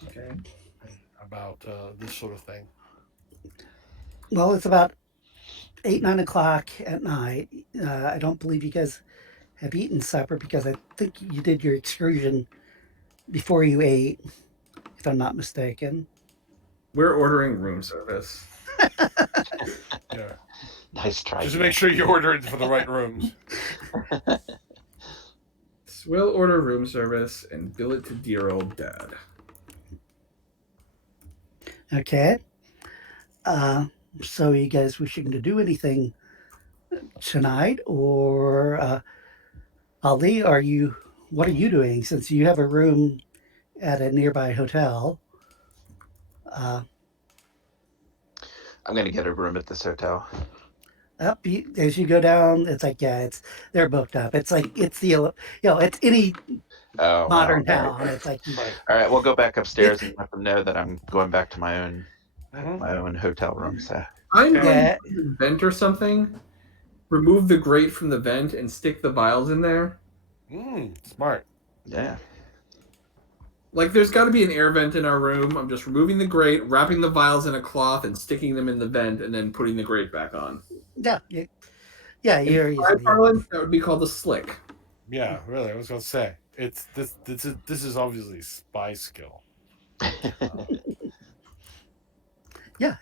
Okay. about this sort of thing. Well, it's about 8, 9 o'clock at night. I don't believe you guys have eaten supper because I think you did your excursion before you ate, if I'm not mistaken. We're ordering room service. Yeah, Nice try. just make sure you order it for the right rooms. We'll order room service and bill it to dear old dad. Okay. So you guys wishing to do anything tonight, or Ali, what are you doing since you have a room at a nearby hotel? I'm gonna get a room at this hotel. Up as you go down, it's like they're booked up. It's like it's it's any modern town. It's like All right, we'll go back upstairs and let them know that I'm going back to my own hotel room. So I'm Okay. going to vent or something. Remove the grate from the vent and stick the vials in there. Smart. yeah, Like, there's got to be an air vent in our room. I'm just removing the grate, wrapping the vials in a cloth, and sticking them in the vent, and then putting the grate back on. you're In my parlance, that would be called a slick. Yeah, really. I was gonna say this is obviously spy skill.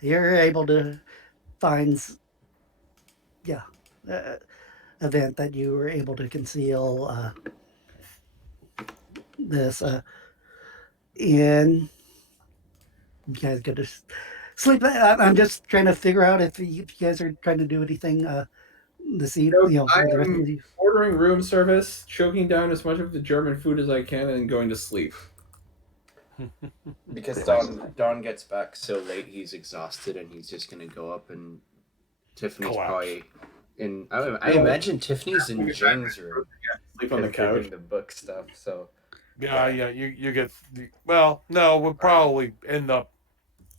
you're able to find event that you were able to conceal this and you guys go to sleep. I'm just trying to figure out if you guys are trying to do anything this evening. For the rest of you. Ordering room service, choking down as much of the German food as I can, and going to sleep. Because Don gets back so late, he's exhausted, and he's just gonna go up and Tiffany's collapse. probably in. I imagine Tiffany's in Jing's room. Sleep on the because they're couch. doing the book stuff. So Yeah, you get well. No, we'll probably end up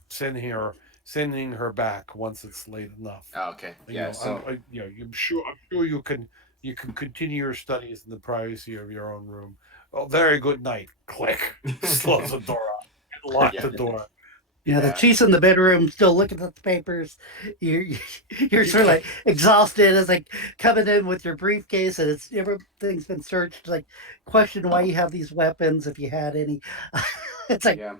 sending her back once it's late enough. okay, You yeah. know, So I'm sure you can continue your studies in the privacy of your own room. Oh, very good night. Click. Close the door up. Lock Yeah. the door. Yeah, the Yeah. chief's in the bedroom, still looking at the papers. You're sort of like exhausted as like coming in with your briefcase, and it's everything's been searched. Like, question why you have these weapons if you had any. It's like, yeah.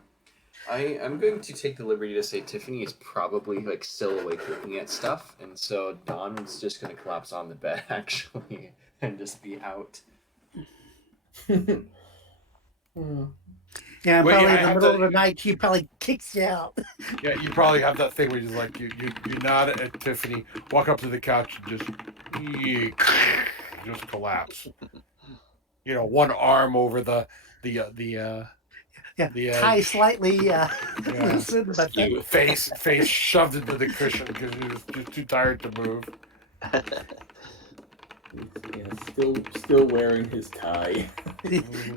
I'm going to take the liberty to say Tiffany is probably like still awake looking at stuff, and so Dawn's just gonna collapse on the bed actually and just be out. yeah, Wait, probably I in the have middle the- of the night, she probably kicks you out. Yeah, you probably have that thing where you like you nod at Tiffany, walk up to the couch, and just collapse. You know, one arm over the Yeah, the tie edge. slightly Yeah. loosened, but then, face shoved into the cushion because he was just too tired to move. Yeah, still wearing his tie.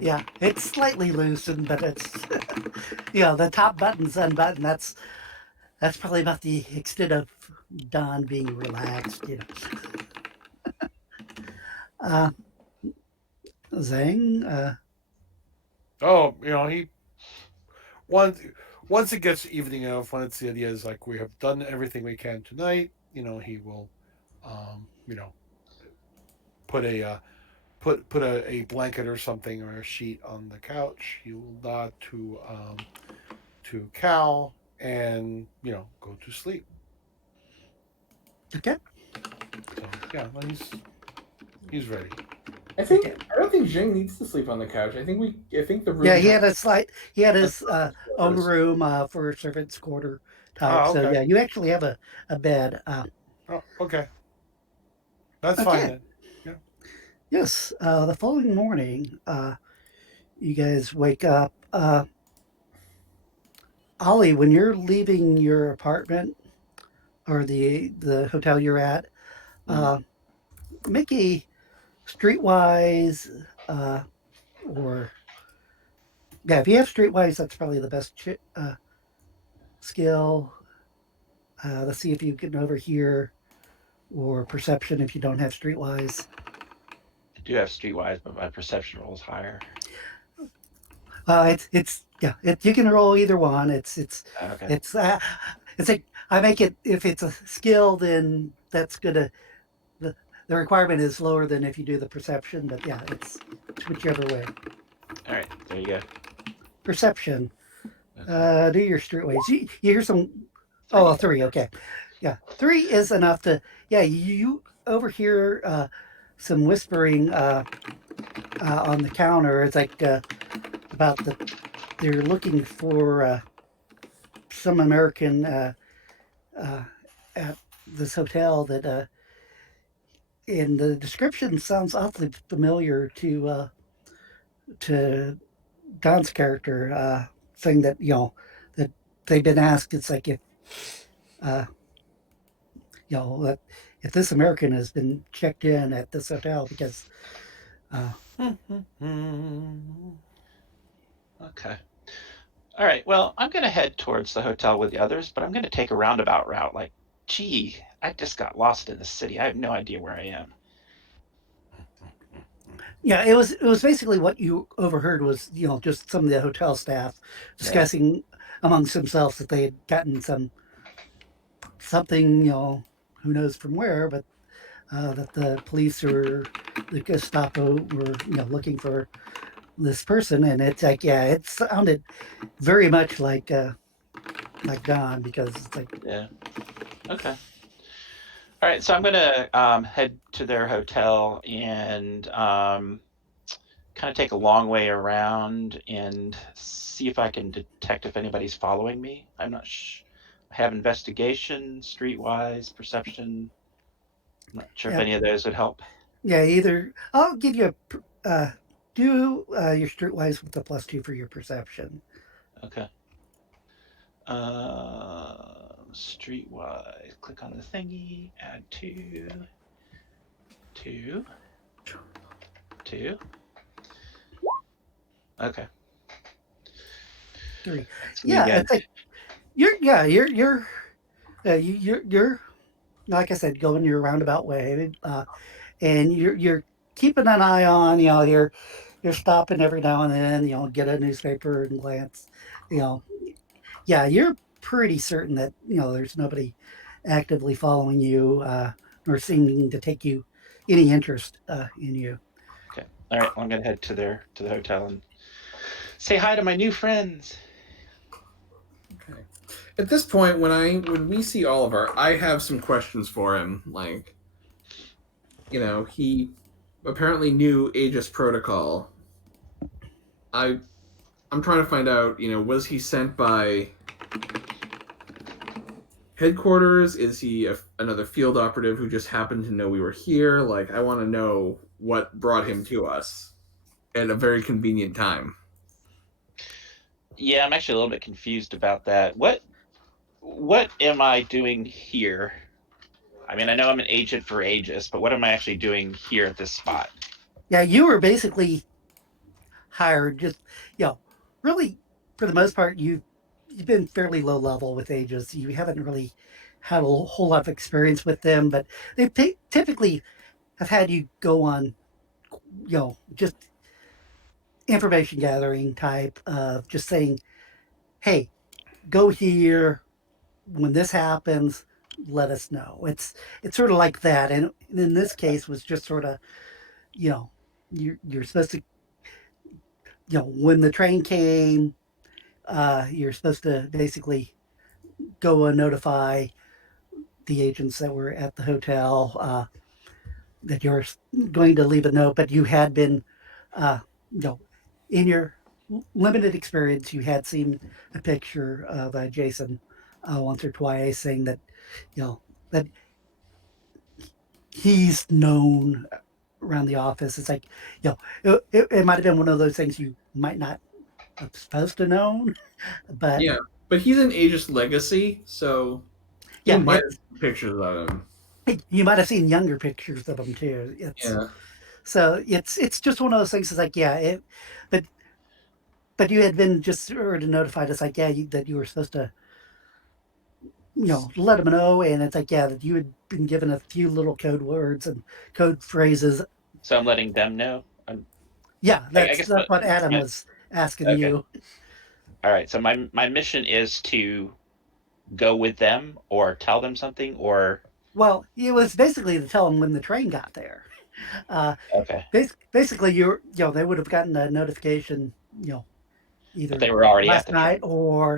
yeah, it's slightly loosened, but it's the top button's unbuttoned. That's probably about the extent of Don being relaxed. Uh, Zhang, Oh, he once it gets evening out, once the idea is like we have done everything we can tonight, he will, put a blanket or something or a sheet on the couch. He will nod to Cal and go to sleep. okay. So yeah, well, he's ready. I don't think Jing needs to sleep on the couch. I think the room. Yeah, he had his own room for servants' quarter type. Oh, So okay. yeah, you actually have a bed. Oh, okay. That's Okay. fine then. Yes, the following morning, you guys wake up. Ollie, when you're leaving your apartment or the hotel you're at, make a streetwise or yeah, if you have streetwise, that's probably the best skill. Let's see if you can overhear or perception if you don't have streetwise. I do have streetwise, but my perception roll is higher. You can roll either one. It's Okay. it's like I make it if it's a skill, then that's gonna the requirement is lower than if you do the perception. But yeah, it's whichever way. All right, there you go. Perception. Do your streetwise. You hear some. Oh, 3. Okay. Yeah, 3 is enough to. Yeah, you overhear some whispering on the counter. It's like about they're looking for some American at this hotel that. And the description sounds awfully familiar to Don's character, saying that that they've been asked. It's like if that if this American has been checked in at this hotel because. Okay. All right. Well, I'm going to head towards the hotel with the others, but I'm going to take a roundabout route. Like, gee, I just got lost in the city. I have no idea where I am. Yeah, it was basically what you overheard was just some of the hotel staff discussing amongst themselves that they had gotten something who knows from where, but that the police or the Gestapo were looking for this person, and it's like it sounded very much like Don because it's like Okay. All right, so I'm going to head to their hotel and kind of take a long way around and see if I can detect if anybody's following me. I'm not sure. I have investigation, streetwise, perception. I'm not sure if any of those would help. Yeah, either I'll give you a do your streetwise with the +2 for your perception. Okay. streetwise. Click on the thingy. Add 2. 2. 2. Okay. 3. That's me Yeah, again. it's like you're like I said, going your roundabout way, and you're keeping an eye on, you're stopping every now and then, get a newspaper and glance, you know, yeah, you're pretty certain that there's nobody actively following you, nor seeming to take you any interest in you. Okay. All right. I'm gonna head to the hotel and say hi to my new friends. Okay. At this point, when we see Oliver, I have some questions for him. Like, he apparently knew Aegis Protocol. I'm trying to find out. Was he sent by headquarters? Is he another field operative who just happened to know we were here? Like, I want to know what brought him to us at a very convenient time. Yeah, I'm actually a little bit confused about that. What am I doing here? I mean, I know I'm an agent for Aegis, but what am I actually doing here at this spot? Yeah, you were basically hired just, really, for the most part, you've been fairly low level with Aegis. You haven't really had a whole lot of experience with them, but they typically have had you go on, just information gathering type of just saying, hey, go here when this happens, let us know. It's sort of like that, and in this case was just sort of, you know you're supposed to, when the train came, you're supposed to basically go and notify the agents that were at the hotel, that you're going to leave a note, but you had been, uh, you know, in your limited experience, you had seen a picture of Jason once or twice, saying that, that he's known around the office. It's like, it might have been one of those things you might not have supposed to know, but Yeah, but he's an Aegis legacy, so you yeah, might have seen pictures of him. you might have seen younger pictures of him too. Yeah. So it's just one of those things. It's like, but but you had been just sort of notified. It's like, that you were supposed to, let them know, and it's like, that you had been given a few little code words and code phrases. So I'm letting them know. Yeah, I that's guess that's what Adam was asking okay. you. All right. So my mission is to go with them or tell them something or Well, it was basically to tell them when the train got there. Uh, okay. basically, they would have gotten a notification, But either they were already at last the night train. or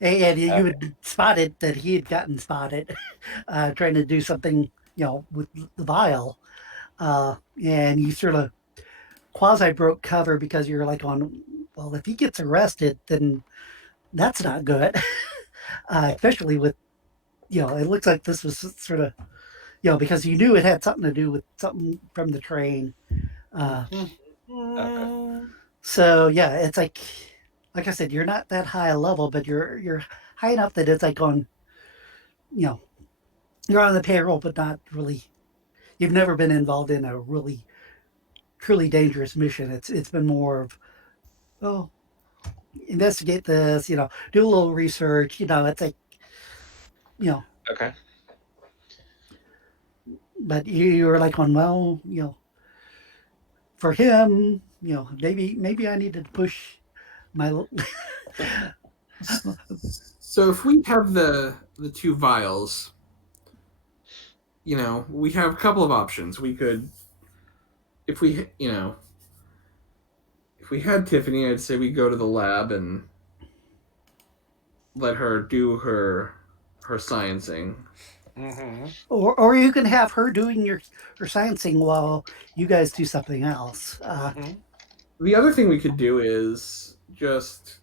and you Okay. had spotted that he had gotten spotted trying to do something, with the vial, and you sort of quasi broke cover because you're like, on, well, if he gets arrested, then that's not good, especially with, it looks like this was sort of, because you knew it had something to do with something from the train. Uh, Okay. so yeah, it's like I said, you're not that high a level, but you're high enough that it's like on, you know, you're on the payroll, but not really. You've never been involved in a really truly dangerous mission. It's been more of, oh, investigate this, do a little research. It's like, you know, Okay. but you were like, on, well, for him, maybe I needed to push my. So if we have the two vials, we have a couple of options. We could, if we, if we had Tiffany, I'd say we go to the lab and let her do her sciencing. Mm-hmm. Or you can have her doing your sciencing while you guys do something else. Mm-hmm. The other thing we could do is just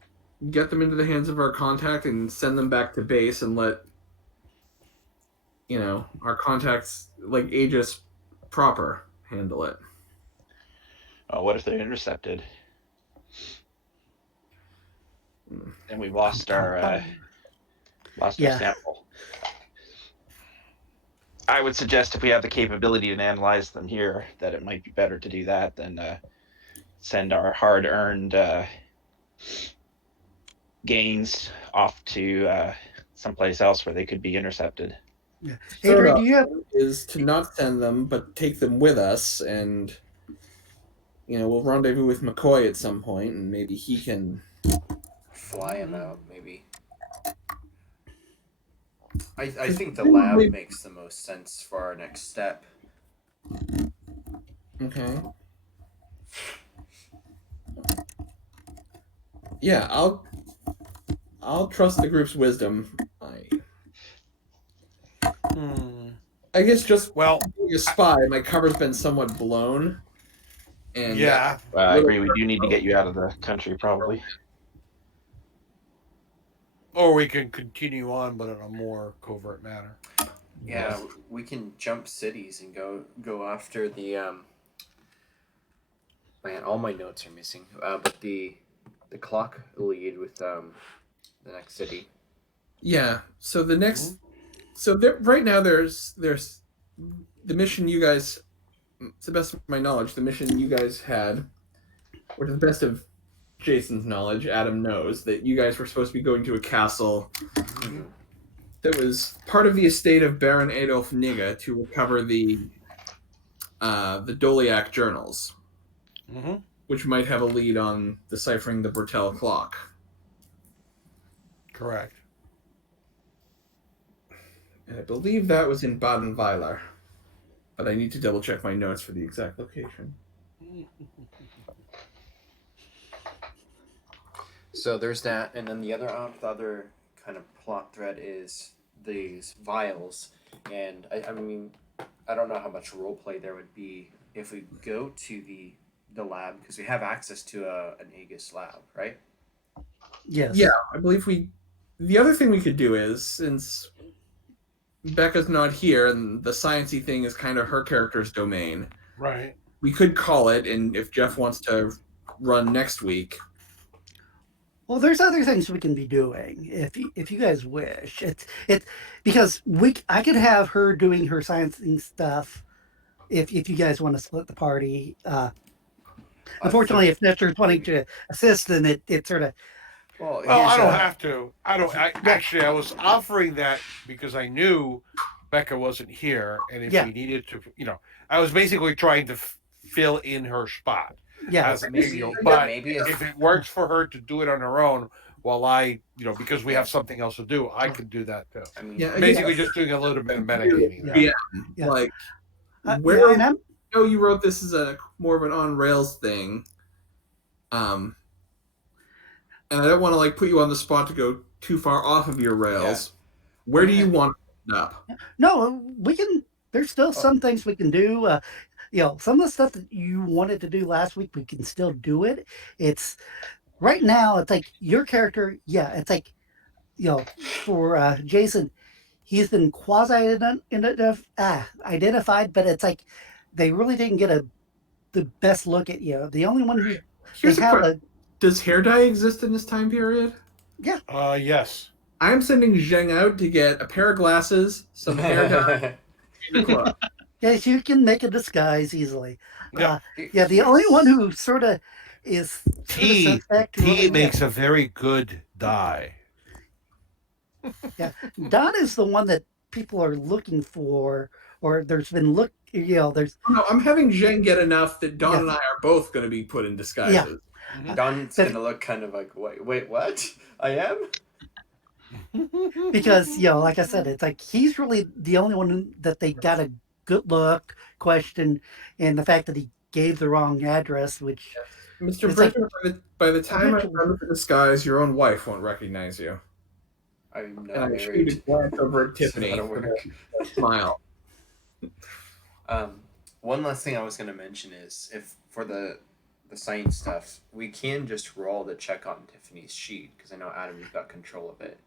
get them into the hands of our contact and send them back to base and let our contacts like Aegis proper handle it. Oh, what if they're intercepted? And we lost our Lost your sample. I would suggest if we have the capability to analyze them here, that it might be better to do that than send our hard-earned gains off to someplace else where they could be intercepted. Yeah. Third Adrian, do you have? is to not send them, but take them with us, and we'll rendezvous with McCoy at some point, and maybe he can fly him out. Maybe. I think the lab makes the most sense for our next step. Okay. Yeah, I'll trust the group's wisdom. I guess just being a spy, my cover's been somewhat blown. And yeah, I agree. We do need to get you out of the country, probably. or we can continue on, but in a more covert manner. Yeah, we can jump cities and go after the Man, all my notes are missing. But the clock lead with the next city. Yeah. So the next, right now there's the mission you guys. To the best of my knowledge, the mission you guys had, or to the best of Jason's knowledge, Adam knows that you guys were supposed to be going to a castle that was part of the estate of Baron Adolf Nigga to recover the Doliak journals, which might have a lead on deciphering the Bertel clock. Correct. And I believe that was in Badenweiler, but I need to double check my notes for the exact location. So there's that, and then the other kind of plot thread is these vials, and I mean, I don't know how much role play there would be if we go to the lab, because we have access to an Aegis lab, right? Yes. Yeah, I believe the other thing we could do is, since Becca's not here and the sciencey thing is kind of her character's domain, right? We could call it, and if Jeff wants to run next week. Well, there's other things we can be doing if you guys wish. It's because I could have her doing her sciencing stuff if you guys want to split the party. Unfortunately, if Nestor's wanting to assist, then it sort of. Well, I don't have to. I was offering that because I knew Becca wasn't here, and if we needed to, I was basically trying to fill in her spot. Yeah, maybe if it works for her to do it on her own, while I, because we have something else to do, I could do that too. I mean, basically just doing a little bit of metagaming. Yeah. Like where I know you wrote this as a more of an on rails thing, and I don't want to put you on the spot to go too far off of your rails. Yeah. Where do you want to end up? No, we can. There's still some things we can do. Some of the stuff that you wanted to do last week, we can still do it. It's right now. It's like your character. Yeah, it's like, for Jason, he's been identified, but it's like they really didn't get the best look at you. The only one who does hair dye exist in this time period? Yeah. Yes. I'm sending Zheng out to get a pair of glasses, some hair dye, and a club. Yes, you can make a disguise easily. The only one who sort of is T makes a very good dye. Yeah, Don is the one that people are looking for, or there's been there's. No, I'm having Zheng get enough that Don and I are both going to be put in disguises. Yeah. Don's going to look kind of like, wait, what? I am? Because, like I said, it's like he's really the only one that they got a good look, question, and the fact that he gave the wrong address, which Mr. Bridger, by the time I'm done with the disguise, your own wife won't recognize you. I'm not and married. I shoot a glance over at Tiffany with a smile. One last thing I was going to mention is if for the science stuff, we can just roll the check on Tiffany's sheet because I know Adam, you've got control of it.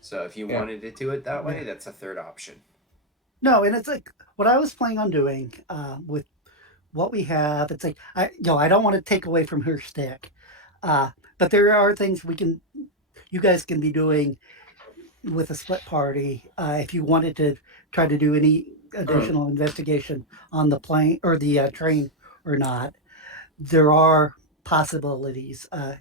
So if you wanted to do it that way, that's a third option. No, and it's like what I was planning on doing with what we have. It's like I don't want to take away from her stick, but there are things you guys can be doing, with a split party, if you wanted to try to do any additional investigation on the plane or the train or not, there are possibilities. I'm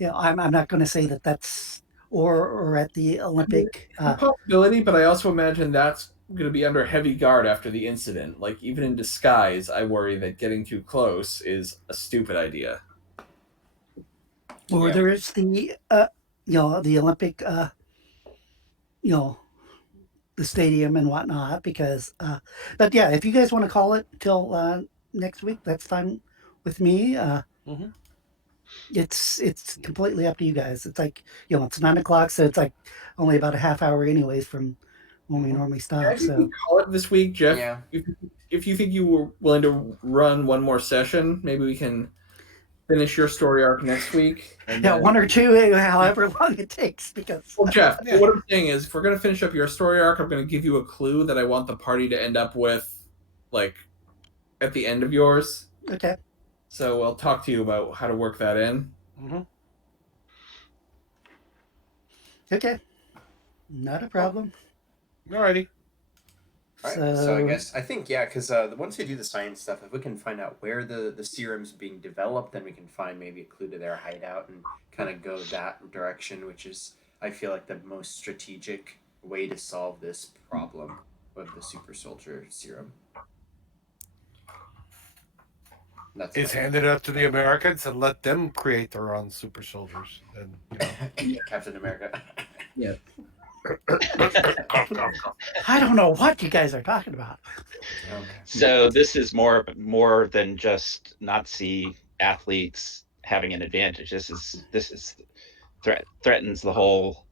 not going to say that that's or at the Olympic. It's a possibility, but I also imagine that's going to be under heavy guard after the incident. Like, even in disguise, I worry that getting too close is a stupid idea. Or Yeah. there is the the Olympic the stadium and whatnot because but yeah, if you guys want to call it till next week, that's fine with me. Mhm. It's completely up to you guys. It's like it's 9 o'clock, so it's like only about a half hour anyways from when we normally I stop. think So we call it this week, Jeff. Yeah. If you think you were willing to run one more session, maybe we can finish your story arc next week. And yeah, then... one or two, however long it takes, because Well, Jeff, Yeah. what I'm saying is, if we're going to finish up your story arc, I'm going to give you a clue that I want the party to end up with, like, at the end of yours. okay, So I'll talk to you about how to work that in. Mhm. okay, not a problem. Alrighty. All right, so I guess I think because once we do the science stuff, if we can find out where the serum's being developed, then we can find maybe a clue to their hideout and kind of go that direction, which is I feel like the most strategic way to solve this problem of the super soldier serum. That's Is my- hand it up to the Americans and let them create their own super soldiers. And Captain America. Yeah. I don't know what you guys are talking about. Okay. So this is more than just Nazi athletes having an advantage. This is threatens the whole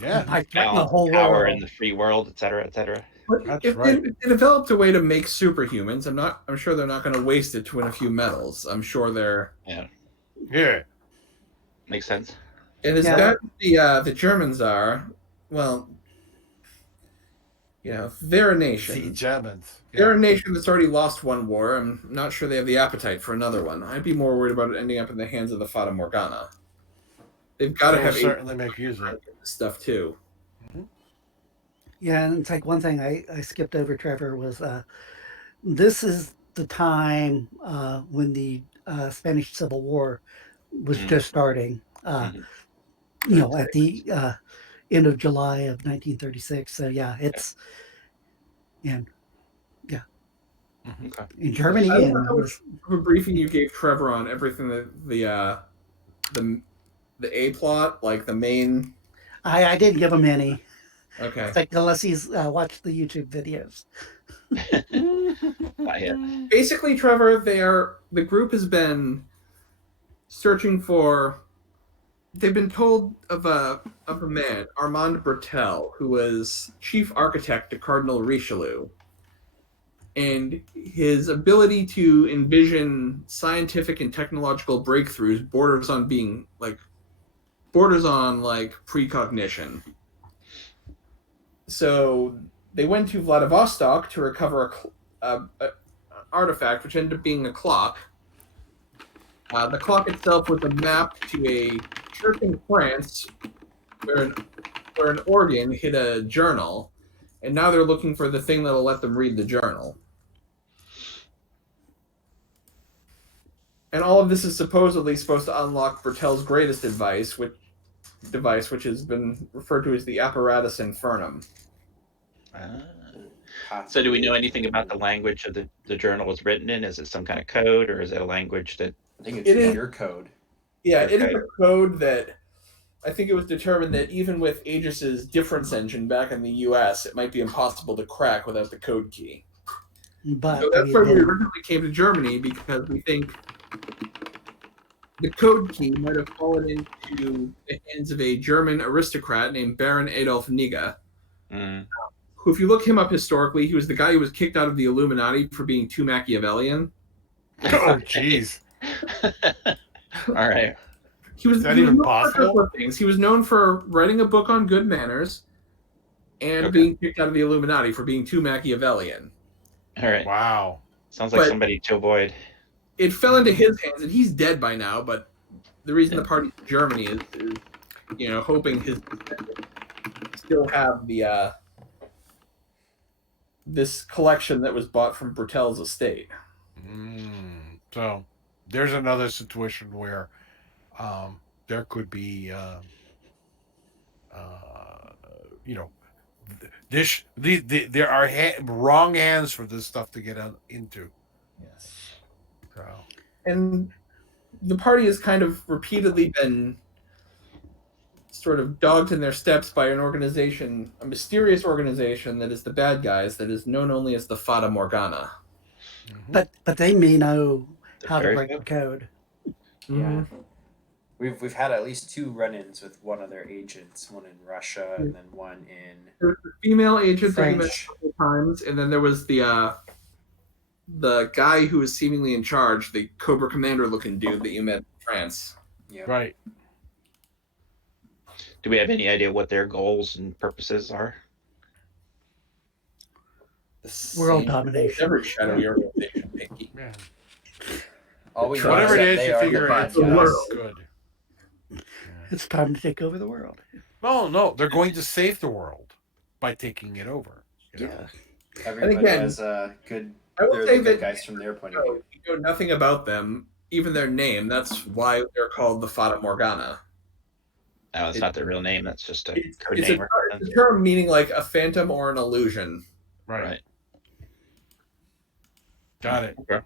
yeah, Might threaten the balance whole of power world. in the free world, et cetera, et cetera. But That's if right. they developed a way to make superhumans, I'm sure they're not going to waste it to win a few medals. I'm sure they're. yeah. Makes sense. And as Yeah. bad as the Germans are, well, they're a The nation. Germans. They're a nation that's already lost one war. I'm not sure they have the appetite for another one. I'd be more worried about it ending up in the hands of the Fata Morgana. They've got to They'll have certainly make use of it. stuff too. Yeah, and it's like one thing I skipped over, Trevor, was this is the time when the Spanish Civil War was just starting. Mhm. At the end of July of 1936. So yeah, it's and yeah, Okay. in Germany I don't and know how much of a briefing you gave Trevor on everything that the A plot, like the main. I didn't give him any. Okay. It's like unless he's watched the YouTube videos. Not yet. Basically, Trevor, the group has been searching for. They've been told of a man, Armand Bertel, who was chief architect to Cardinal Richelieu, and his ability to envision scientific and technological breakthroughs borders on precognition. So they went to Vladivostok to recover an artifact, which ended up being a clock. The clock itself was a map to a church in France where an organ hid a journal, and now they're looking for the thing that'll let them read the journal. And all of this is supposedly supposed to unlock Bertel's greatest device, which has been referred to as the apparatus infernum. So do we know anything about the language of the journal was written in? Is it some kind of code, or is it a language that... I think it's It is- your code. Yeah, Okay. it is a code that I think it was determined that even with Aegis's difference engine back in the US, it might be impossible to crack without the code key. But So that's why we originally came to Germany, because we think the code key might have fallen into the hands of a German aristocrat named Baron Adolf Nigge, who, if you look him up historically, he was the guy who was kicked out of the Illuminati for being too Machiavellian. Oh, jeez. All right. He was Is that he was even known for a possible? couple of things. He was known for writing a book on good manners and Okay. being kicked out of the Illuminati for being too Machiavellian. All right. Wow. Sounds like But- somebody to avoid. It fell into his hands, and he's dead by now, but the reason the party's in Germany is hoping his still have the this collection that was bought from Bertel's estate. So there's another situation where there could be, you know, there are wrong hands for this stuff to get into. Yes. So. And the party has kind of repeatedly been sort of dogged in their steps by an organization, a mysterious organization that is the bad guys, that is known only as the Fata Morgana. But they may know The how to fairy break folk? the code. Yeah. We've had at least 2 run-ins with one of their agents, one in Russia and then one in There was the female agent that you met French. a couple times, and then there was the guy who was seemingly in charge, the Cobra Commander looking dude that you met in France. Yeah. Right. Do we have any idea what their goals and purposes are? World Same- domination. Every shadowy organization, Pinky. Yeah. All we know Whatever is it that is, they you are figure the bad it's the world. guys. Good. It's time to take over the world. No, they're going to save the world by taking it over. You know? Yeah. Everybody again, has a good. I will They're say the good that guys from their point of view. we know nothing about them, even their name. That's why they're called the Fata Morgana. No, it's not their real name. That's just a code It's name. a term meaning like a phantom or an illusion. Right. Right. Got it. Okay.